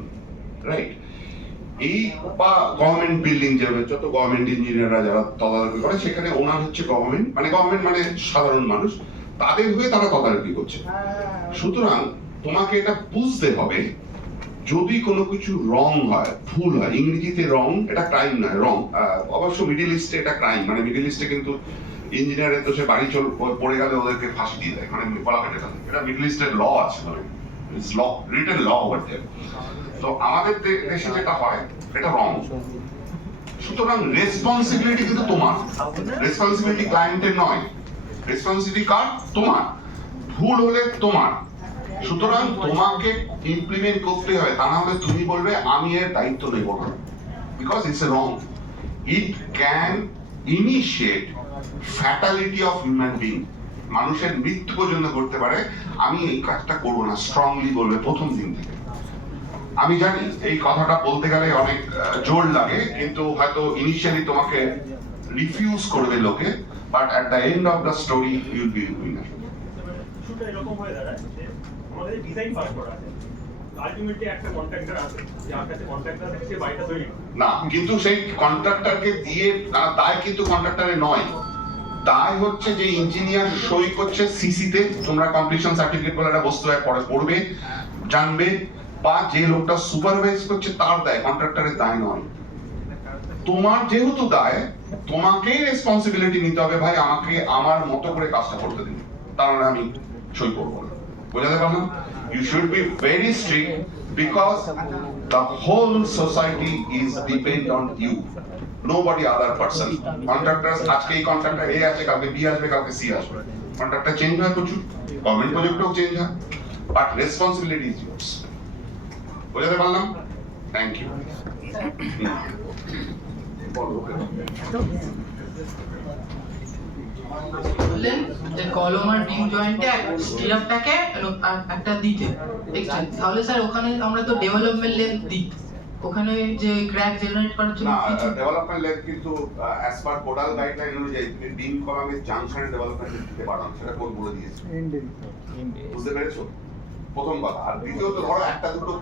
রাইট? এই বা গভর্নমেন্ট বিল্ডিং, যত গভর্নমেন্ট ইঞ্জিনিয়াররা যারা তদারকি করে, সেখানে ওনার হচ্ছে গভর্নমেন্ট মানে সাধারণ মানুষ, তাদের হয়ে তারা তদারকি করছে। সুতরাং তোমাকে এটা বুঝতে হবে, যদি কোনো কিছু রং হয়, ভুল হয়, ইংরেজিতে রং, এটা ক্রাইম নয়, রং। অবশ্য মিডল ইস্টে এটা ক্রাইম, মানে মিডল ইস্টে কিন্তু ইঞ্জিনিয়ারের তো সে বাড়ি পড়ে গেলে ওদেরকে ফাঁসি দিয়ে দেয়, মানে বলা হয় এটা মিডল ইস্টের ল আছে, মানে it's law, written law over there. তো আমাদের দেশে যেটা হয়, এটা রং। সুতরাং রেসপন্সিবিলিটি কিন্তু তোমার, রেসপন্সিবিলিটি ক্লায়েন্টের নয়। রেসপন্সিবিলিটি কার? তোমার। ভুল হলে তোমার। সুতরাং তোমাকে ইমপ্লিমেন্ট করতে হয়, তা না হলে তুমি বলবে আমি এর দায়িত্ব নেব না, because it's a wrong. It can initiate fatality of human being, মানুষের মৃত্যু পর্যন্ত করতে পারে, আমি এই কাজটা করবো না, স্ট্রংলি বলবে প্রথম দিন থেকে। আমি জানি এই কথাটা বলতে গেলে অনেক জোর লাগে, কিন্তু হয়তো ইনিশিয়ালি তোমাকে রিফিউজ করবে লোকে, but at the end of the story you'll be winner. ইস্যুটা এরকম হয়ে দাঁড়ায় যে আমাদের ডিজাইন পাস করা আছে, আলটিমেটলি একটা কন্ট্রাক্টর আছে, যার কাছে কন্ট্রাক্টর আছে, সে বাড়িটা তৈরি করে। না, কিন্তু সেই কন্ট্রাক্টরকে দিয়ে দায় কিন্তু কন্ট্রাক্টরের নয়, দায় হচ্ছে যে ইঞ্জিনিয়ার সই করছে সিসিতে, তোমরা কমপ্লিশন সার্টিফিকেট বলে একটা বস্তু পরে পড়বে জানবে, বা যে লোকটা সুপারভাইজ করছে তার দায়, কন্ট্রাক্টরের দায় নয়। তোমার যেহেতু দায়, তোমাকেই রেসপন্সিবিলিটি নিতে হবে, ভাই আমাকে আমার মতো করে কাজটা করতে দিন, তাহলে আমি সই করবো না। বোঝাতে পারলাম? You should be very strict because the whole society is depend on you, nobody other person. Contractors, আজকে এই কন্ট্রাক্টর এ আছে, কালকে বি আসবে, কালকে সি আসবে, কন্ট্রাক্টর চেঞ্জ হয় প্রচুর, গভর্নমেন্ট প্রজেক্টও চেঞ্জ হয়, বাট রেসপন্সিবিলিটি ইজ yours. বোঝাতে পারলাম? Thank you. বললেন যে কলম আর বিম জয়েন্টে স্টিরাপটাকে একটা দিতে এক্সটেন্ড, তাহলে স্যার ওখানে আমরা তো ডেভেলপমেন্ট লেন্থ দিই, ওখানে যে ক্র্যাক জেনারেট করার জন্য না, কিছু ডেভেলপমেন্ট লেগ কিন্তু অ্যাজ পার কোডাল গাইডলাইন অনুযায়ী তুমি বিম কলামের জাংশনে ডেভেলপমেন্ট দিতে পারো, সেটা কোড বলে দিয়েছে। বুঝতে পেরেছো? প্রথম কথা। আর দ্বিতীয়ত ধরো একটা দুটো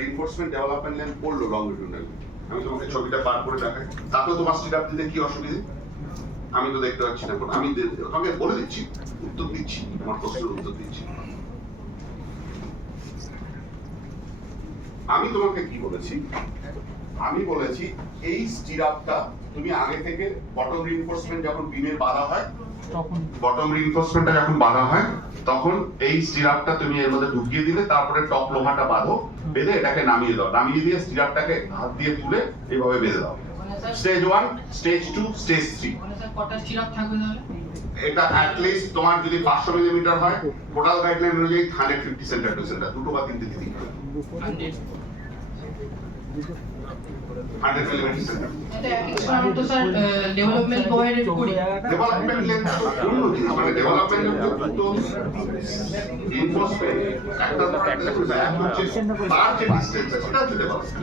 রিইনফোর্সমেন্ট ডেভেলপমেন্ট লেন পড়লো লংজিটিউডাল, আমি তোমাকে ছবিটা পার করে দেখাই, তাতেও তোমার স্টিরাপ দিতে কি অসুবিধা? আমি তো দেখতে পাচ্ছি না, আমি তোমাকে বলে দিচ্ছি, উত্তর দিচ্ছি, আমার প্রশ্নের উত্তর দিচ্ছি। আমি তোমাকে কি বলেছি? আমি বলেছি এই স্টিরাপটা তুমি আগে থেকে বটম রিইনফোর্সমেন্ট যখন বিমের বাঁধা হয়, বটম রিইনফোর্সমেন্টটা যখন বাঁধা হয় তখন এই স্টিরাপটা তুমি এর মধ্যে ঢুকিয়ে দিলে, তারপরে টপ লোহাটা বাঁধো, বেঁধে এটাকে নামিয়ে দাও, নামিয়ে দিয়ে স্টিরাপটাকে হাত দিয়ে তুলে এইভাবে বেঁধে দাও। Stage 1, stage 2, stage 3। মানে স্যার কটা স্টিরাপ থাকবে তাহলে? এটা অ্যাট লিস্ট তোমার যদি 500 মিলিমিটার হয়, কোডাল গাইডলাইন অনুযায়ী 150 সেন্টার টু সেন্টার, দুটো বা তিনটে দিতে হবে। 100 মিলিমিটার সেন্টার। এটা এক্সট্রা আমরা তো স্যার ডেভেলপমেন্ট প্রোভাইডেড করি। ডেভেলপমেন্ট লেন্থ অন্য জিনিস, মানে ডেভেলপমেন্ট দুটো ইনফোর্সমেন্ট, একটা তো একটা ব্যাক হচ্ছে তার যে ডিসটেন্স আছে সেটা হচ্ছে ডেভেলপমেন্ট।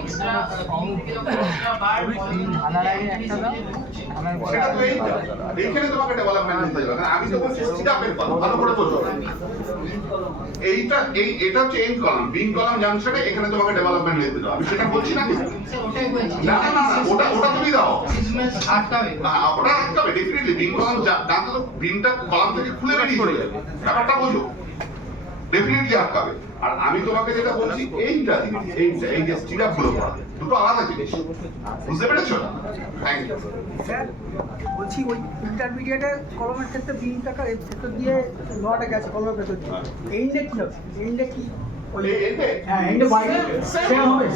এক্সট্রা বার সেটা তো এইখানে তোমাকে ডেভেলপমেন্ট দিতে হবে, আমি তো বলছি স্টিরাপের কথা, ভালো করে বোঝো। এটা হচ্ছে এন্ড কলাম, বিম কলাম জাংশনে, এখানে তোমাকে ডেভেলপমেন্ট দিতে হবে, আমি সেটা বলছি না। ওটাই বলছি। না না না, ওটা তুমি দাও। সিজমেন্ট আটকাবে। না, ওটা আটকাবে ডেফিনেটলি, বিম কলাম জানতে তো বিমটা কলাম থেকে খুলে বেরিয়ে চলে যাবে, ব্যাপারটা বোঝো, ডেফিনেটলি আটকাবে। আর আমি তোমাকে যেটা বলছি এইটা এই যে স্টিরাপ গুলো করা, দুটো আলাদা জিনিস, বুঝতে পেরেছো? Thank you. স্যার বলছি ওই ইন্টারমিডিয়েটের কলমের ক্ষেত্রে বিমটাকে ভেতর দিয়ে লোহাটা গেছে কলমের ভেতর দিয়ে, এইন্ডে কি হবে? এইন্ডে কি ওই হ্যাঁ এইন্ডে বাইরে সেম হবে।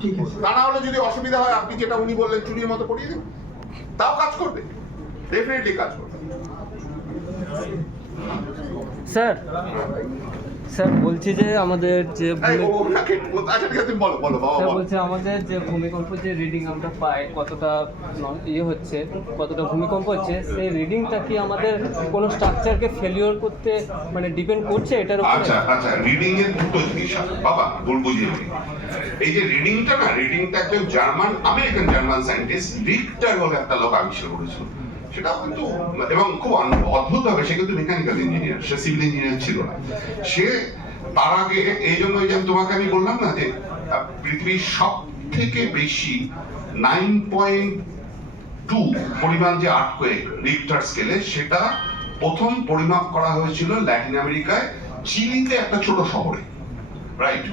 ঠিক আছে। তা না হলে যদি অসুবিধা হয়, আপনি যেটা উনি বললেন চুরির মতো পড়িয়ে দিন, তাও কাজ করবে, ডেফিনেটলি কাজ করবে। স্যার বলছি যে আমাদের যে বলছে আমাদের যে ভূমিকম্প যে রিডিং আমরা পাই কতটা হচ্ছে, কতটা ভূমিকম্প হচ্ছে, সেই রিডিংটা কি আমাদের কোনো স্ট্রাকচারকে ফেলিওর করতে মানে ডিপেন্ড করছে এটার উপরে? আচ্ছা, রিডিং এর দুটো জিনিস বাবা ভুল বুঝিয়ে বলি। এই যে রিডিংটা না, রিডিংটা একজন আমেরিকান জার্মান সায়েন্টিস্ট রিক্টার বলে একটা লোক আবিষ্কার করেছিল, সেটা কিন্তু এবং খুব অদ্ভুত ভাবে, সে কিন্তু মেকানিক্যাল ইঞ্জিনিয়ার, সে সিভিল ইঞ্জিনিয়ার ছিল না। সে তার আগে এই জন্য তোমাকে আমি বললাম না যে পৃথিবীর সব থেকে বেশি 9.2 পরিমাণ যে আর্থকোয়েক রিক্টার স্কেলে, সেটা প্রথম পরিমাপ করা হয়েছিল ল্যাটিন আমেরিকায়, চিলিতে একটা ছোট শহরে, রাইট?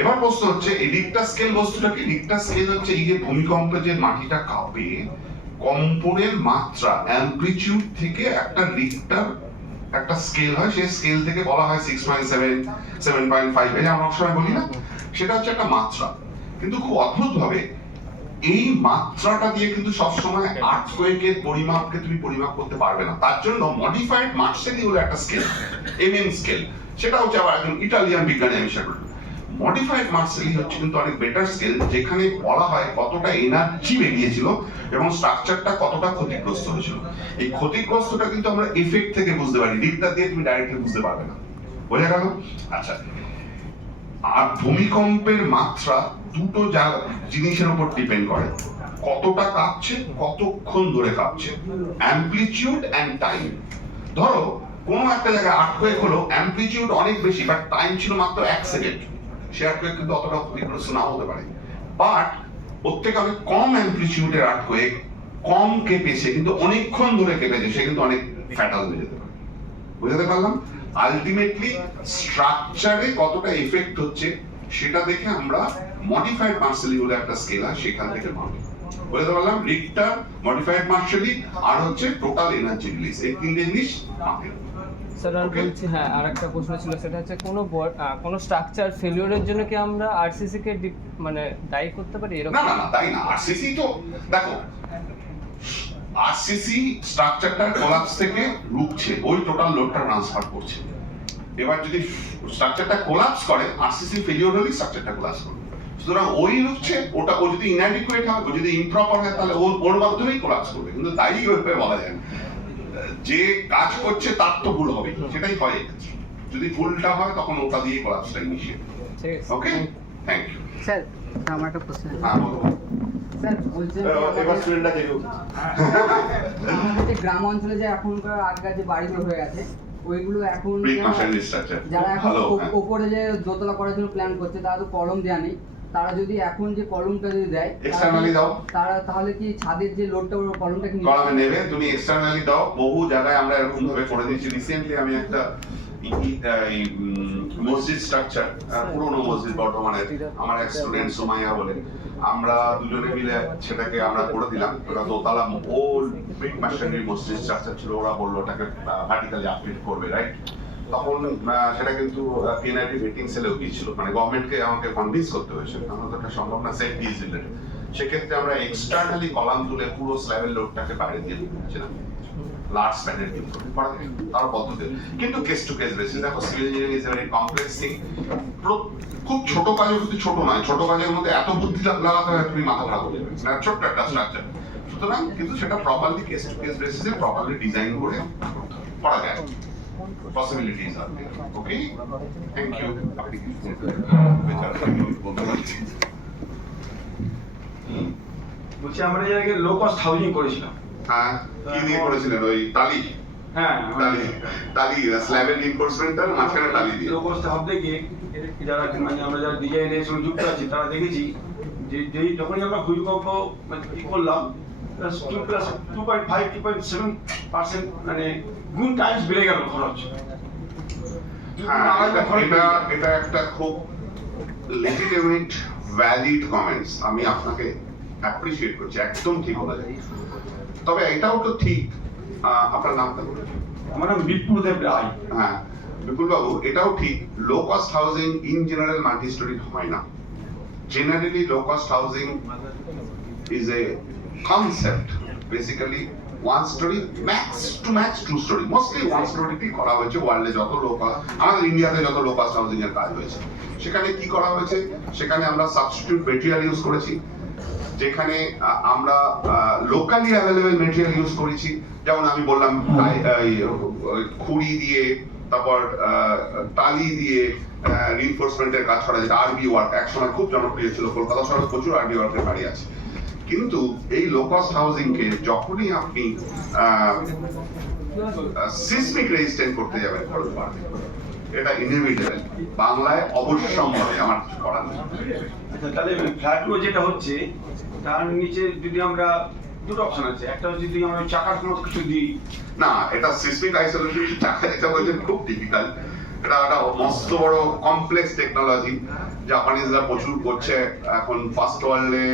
এবার প্রশ্ন হচ্ছে এই রিক্টার স্কেল বস্তুটা কি? রিক্টার স্কেল হচ্ছে এই যে ভূমিকম্পে যে মাটিটা কাঁপে, কম্পনের মাত্রা অ্যামপ্লিটিউড থেকে একটা রিক্টার একটা স্কেল হয়, সেই স্কেল থেকে বলা হয় 6.7, 7.5, এই যে আমরা সময় বলি না, সেটা হচ্ছে একটা মাত্রা। কিন্তু খুব অদ্ভুত ভাবে এই মাত্রাটা দিয়ে কিন্তু সবসময় আর্থকোয়েকের পরিমাপকে তুমি পরিমাপ করতে পারবে না, তার জন্য মডিফাইড মার্কসেলি হলো একটা স্কেল, এমএম স্কেল, সেটা হচ্ছে আবার একজন ইটালিয়ান বিজ্ঞানী আবিষ্কার করলেন। মডিফাইড মার্সেলি হচ্ছে কিন্তু অনেক বেটার স্কেল, যেখানে বলা হয় কতটা এনার্জি বেরিয়েছিল এবং স্ট্রাকচারটা কতটা ক্ষতিগ্রস্ত হয়েছিল। এই ক্ষতিগ্রস্তটা কিন্তু আমরা এফেক্ট থেকে বুঝতে পারি, রিডটা দিয়ে তুমি ডাইরেক্টলি বুঝতে পারবে না। বোঝা গেল? আচ্ছা, আর ভূমিকম্পের মাত্রা দুটো জিনিসের উপর ডিপেন্ড করে, কতটা কাঁপছে, কতক্ষণ ধরে কাঁপছে, অ্যামপ্লিটিউড এন্ড টাইম। ধরো কোনো একটা জায়গায় আর্থকোয়েক হলো, অ্যামপ্লিটিউড অনেক বেশি বাট টাইম ছিল মাত্র 1 সেকেন্ড, সে আর্থকোয়েক কিন্তু অতটা ক্ষতিগ্রস্ত নাও হতে পারে। বাট প্রত্যেকে অনেক কম অ্যামপ্লিটিউডের আর্থকোয়েক, কম কেঁপেছে কিন্তু অনেকক্ষণ ধরে কেঁপেছে, সে কিন্তু অনেক ফ্যাটাল হয়ে যেতে পারে। বুঝতে পারলাম? আলটিমেটলি স্ট্রাকচারে কতটা এফেক্ট হচ্ছে সেটা দেখে আমরা মডিফাইড মার্সেলি বলে একটা স্কেল আছে সেখান থেকে পাবো। বুঝতে পারলাম? রিক্টার, মডিফাইড মার্সেলি আর হচ্ছে টোটাল এনার্জি রিলিজ, এই তিনটে জিনিস পাবে। স্যার আর বলছি, হ্যাঁ আর একটা প্রশ্ন ছিল, সেটা হচ্ছে কোনো স্ট্রাকচার ফেলিওরের জন্য কি আমরা আরসিসি কে মানে দায়ী করতে পারি এরকম? না না না, তাই না। আরসিসি তো দেখো, আরসিসি স্ট্রাকচারটার কোলাপস থেকে রুখছে, ওই টোটাল লোডটা ট্রান্সফার করছে। এবার যদি স্ট্রাকচারটা কোলাপস করে, আরসিসি ফেলিওর হলে স্ট্রাকচারটা কোলাপস করবে। সুতরাং ওই রুখছে, ওটা ও যদি ইনঅ্যাডিকুয়েট হয়, ও যদি ইমপ্রপার হয়, তাহলে ওর মাধ্যমেই কোলাপস করবে। কিন্তু দায়ী ওইভাবে বলা যায় না, যে কাজ করছে তার তো ভুল হবে, সেটাই হয়। যদি ভুলটা হয় তখন ওটা দিয়ে কোলাপসটা initiate. Okay, thank you. Sir আমার একটা প্রশ্ন। হ্যাঁ বলো। স্যার বলছেন এবার স্টুডেন্টটা দেখো, আমাদের গ্রাম অঞ্চলে যে এখনকার আগের যে বাড়িগুলো হয়ে আছে ওইগুলো এখন ব্রিক মাশাইল স্ট্রাকচার যারা এখন ভালো। উপরে যে দোতলা করার জন্য প্ল্যান করছে তারা তো কলম দেয়া নেই, তারা যদি এখন যে কলমটা যদি দেয় এক্সটারনালি দাও, তারা তাহলে কি ছাদের যে লোডটা ওর কলমটা কি কলমে নেবে, তুমি এক্সটারনালি দাও। বহু জায়গায় আমরা এরকম ভাবে করে দিয়েছি। রিসেন্টলি আমি একটা মসজিদ স্ট্রাকচার, পুরোনো মসজিদ বর্তমানে, আমার এক স্টুডেন্ট সুমাইয়া বলে, আমরা দুজনে মিলে সেটাকে আমরা করে দিলাম। ওরা দোতলা ওল্ড ব্রিক মাশাইল মসজিদ স্ট্রাকচার ছিল, ওরা বললো ওটাকে ভার্টিক্যালি আপগ্রেড করবে, রাইট? তখন সেটা কিন্তু পিএনআইটি ভেটিং সেলেও গিয়েছিল, মানে গভর্নমেন্টকে আমাকে কনভিন্স করতে হয়েছে, আমাদের একটা সম্ভব না, সেফটি ইজ রিলেটেড। সেক্ষেত্রে আমরা এক্সটার্নালি কলাম তুলে পুরো স্ল্যাবের লোডটাকে বাইরে দিয়ে দিচ্ছিলাম, লার্জ স্প্যানের কিন্তু তার পদ্ধতি, কিন্তু কেস টু কেস বেসিস। দেখো civil engineering is a very complex thing. খুব ছোট কাজও কিন্তু ছোট নয়, ছোট কাজের মধ্যে এত বুদ্ধি লাগাতে হয় তুমি মাথা খারাপ হয়ে যাবে, ছোট্ট একটা স্ট্রাকচার। সুতরাং কিন্তু সেটা প্রপারলি কেস টু কেস বেসিসে প্রপারলি ডিজাইন করে করা যায়। Possibilities are there. Okay? Thank you. বলছি আমরা এর আগে লো কস্ট হাউজিং করেছিলাম। হ্যাঁ, কি দিয়ে করেছিলেন? ওই টালি? হ্যাঁ, টালি স্ল্যাবের রিইনফোর্সমেন্টটার মাঝখানে টালি দিয়ে। লো কস্ট হাউস থেকে যারা মানে আমরা যারা ডিজাইনের সঙ্গে যুক্ত আছি তারা দেখেছি যে যেই যখনই আমরা ভূমিকম্প মানে কি করলাম 2.5-2.7% মানে গুণ টাইমস বেড়ে গেল খরচ। হ্যাঁ, এটা একটা খুব লেজিটিমেট ভ্যালিড কমেন্টস, আমি আপনাকে অ্যাপ্রিশিয়েট করছি, একদম ঠিক বলে। তবে এটাও তো ঠিক, আপনার নামটা বলুন। আমার নাম বিপুল দেব রায়। হ্যাঁ বিপুল বাবু, এটাও ঠিক, low cost housing in general multi storey হয় না। Generally low cost housing is a concept, basically one storey max two max 2 storey, mostly one স্টোরিতেই করা হয়েছে। ওয়ার্ল্ডে যত লো কস্ট, আমাদের ইন্ডিয়াতে যত লো কস্ট হাউজিং এর কাজ হয়েছে, সেখানে কি করা হয়েছে? সেখানে আমরা সাবস্টিটিউট মেটেরিয়াল ইউজ করেছি, যেখানে আমরা লোকালি অ্যাভেলেবল মেটেরিয়াল ইউজ করেছি। যেমন আমি বললাম খুঁড়ি দিয়ে, তারপর টালি দিয়ে রিইনফোর্সমেন্টের কাজ করা, যেটা আরবি ওয়ার্ক একসময় খুব জনপ্রিয় ছিল, কলকাতা শহরে প্রচুর আরবি ওয়ার্কের বাড়ি আছে। কিন্তু এই লো কস্ট হাউজিং কে যখনই আপনি সিসমিক রেজিস্ট্যান্ট করতে যাবেন, খরচ বাড়বে, এটা ইনএভিটেবল, বাংলায় অবশ্যম্ভাবী, আমার কিছু করার নেই। আচ্ছা, তাহলে ফ্ল্যাট রো যেটা হচ্ছে তার নিচে যদি আমরা দুটো অপশন আছে, একটা হচ্ছে যদি আমরা চাকার কোনো কিছু দিই। না, এটা সিসমিক আইসোলেশন চাকা এটা বলতে খুব ডিফিকাল্ট, এটা একটা মস্ত বড় কমপ্লেক্স টেকনোলজি, জাপানিজরা প্রচুর করছে এখন, ফার্স্ট ওয়ার্ল্ডে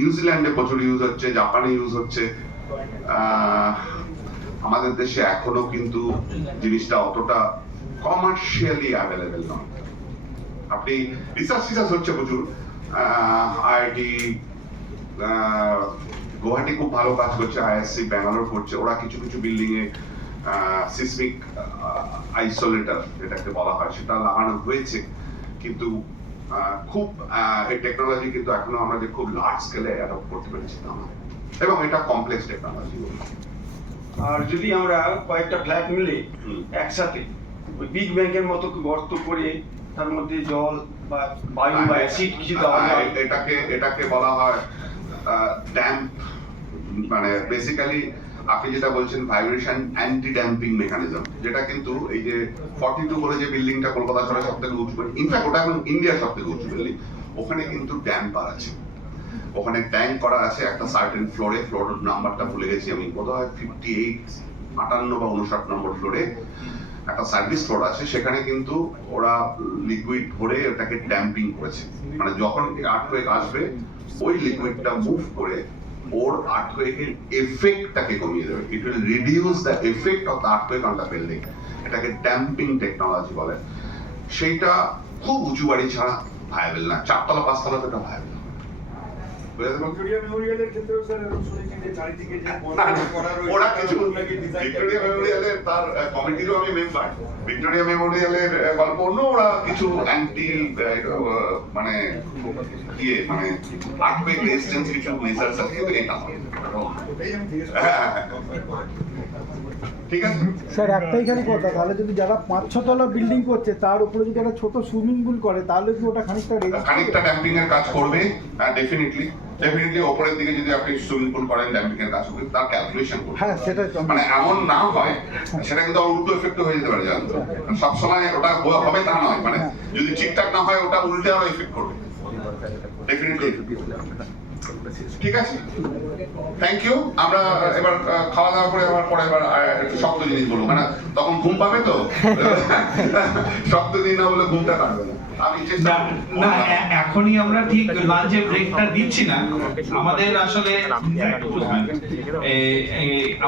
নিউজিল্যান্ডে প্রচুর ইউজ হচ্ছে, জাপানে ইউজ হচ্ছে। আমাদের দেশে এখনো কিন্তু জিনিসটা অতটা কমার্শিয়ালি অ্যাভেলেবেল নয়। আপনি রিসার্চ হচ্ছে প্রচুর, আইআইটি গুয়াহাটি খুব ভালো কাজ করছে, আইএসসি ব্যাঙ্গালোর করছে, ওরা কিছু কিছু বিল্ডিং এ সিসমিক আইসোলেটর যেটাকে বলা হয় সেটা লাগানো হয়েছে, কিন্তু খুব এই টেকনোলজি কিন্তু এখনো আমরা যে খুব লার্জ স্কেলে অ্যাডপ্ট করতে পেরেছি তা না, এবং এটা কমপ্লেক্স টেকনোলজি। আর যদি আমরা কয়েকটা ফ্ল্যাট মিলে একসাথে ওই বিগ ব্যাংকের মতো গর্ত করে তার মধ্যে জল বা বায়ু বা অ্যাসিড কিছু দেওয়া হয়, এটাকে বলা হয় ড্যাম্প, মানে বেসিক্যালি আপনি যেটা বলছেন ভাইব্রেশন অ্যান্টি ড্যাম্পিং মেকানিজম, যেটা কিন্তু এই যে 42 বলে যে বিল্ডিংটা কলকাতা শহরে সব থেকে উঁচু, ইনফ্যাক্ট ওটা এখন ইন্ডিয়ার সব থেকে উঁচু বিল্ডিং, ওখানে কিন্তু ড্যাম্পার আছে, ওখানে ট্যাঙ্ক করা আছে একটা সার্টেন ফ্লোরে, ফ্লোর নাম্বারটা ভুলে গেছি আমি, বোধহয় 58, 58 বা 59 নম্বর ফ্লোরে একটা সার্ভিস ফ্লোর আছে, সেখানে কিন্তু ওরা লিকুইড ভরে ওটাকে ড্যাম্পিং করেছে, মানে যখন আর্থকোয়েক আসবে ওই লিকুইডটা মুভ করে ওর আর্থকোয়েকের এফেক্টটাকে কমিয়ে দেবে, it will reduce the effect of the earthquake on the building, এটাকে ড্যাম্পিং টেকনোলজি বলে। সেইটা খুব উঁচু বাড়ি ছাড়া ভায়াবল না, 4 তলা 5 তলা তো এটা ভায়াবল। ভিক্টোরিয়া মেমোরিয়ালের ক্ষেত্রেও স্যার শুনেছি যে চারিদিকে যে ওরা কিছু ভিক্টোরিয়া মেমোরিয়ালের তার কমিটিরও আমি মেম্বার, ভিক্টোরিয়া মেমোরিয়ালের গল্প অন্য, ওরা কিছু অ্যান্টি মানে মানে আর্থকোয়েক রেজিস্ট্যান্স কিছু মেজার্স আছে, কিন্তু এটা ঠিক আছে স্যার একটাই খালি কথা, তাহলে যদি যারা 5-6 তলা বিল্ডিং করছে তার উপরে যদি একটা ছোট সুইমিং পুল করে তাহলে কি ওটা খানিকটা ড্যাম্পিং এর কাজ করবে, ডেফিনেটলি ওপরের দিকে যদি আপনি সুইমিং পুল করেন ড্যাম্পিং এর কাজ করবে, তার ক্যালকুলেশন করবে, হ্যাঁ সেটাই তো মানে এমন না হয় সেটা কিন্তু উল্টো এফেক্ট হয়ে যেতে পারে, জানেন তো, সবসময় ওটা হবে তা নয়, মানে যদি ঠিকঠাক না হয় ওটা উল্টে আরো এফেক্ট করবে ডেফিনেটলি। ঠিক আছে, থ্যাংক ইউ। আমরা এবার খাওয়া দাওয়া করে পরে এবার একটু শক্ত জিনিস বলবো, মানে তখন ঘুম পাবে তো, শক্ত জিনিস না বলে ঘুমটা কাটবে না। আমি চেষ্টা না এখনই আমরা ঠিক লাঞ্চের ব্রেকটা দিচ্ছি না, আমাদের আসলে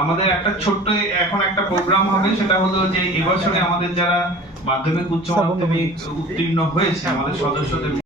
আমাদের একটা ছোট্ট এখন একটা প্রোগ্রাম হবে, সেটা হলো যে এবছরে আমাদের যারা মাধ্যমিক উচ্চ মাধ্যমিক উত্তীর্ণ হয়েছে আমাদের সদস্যদের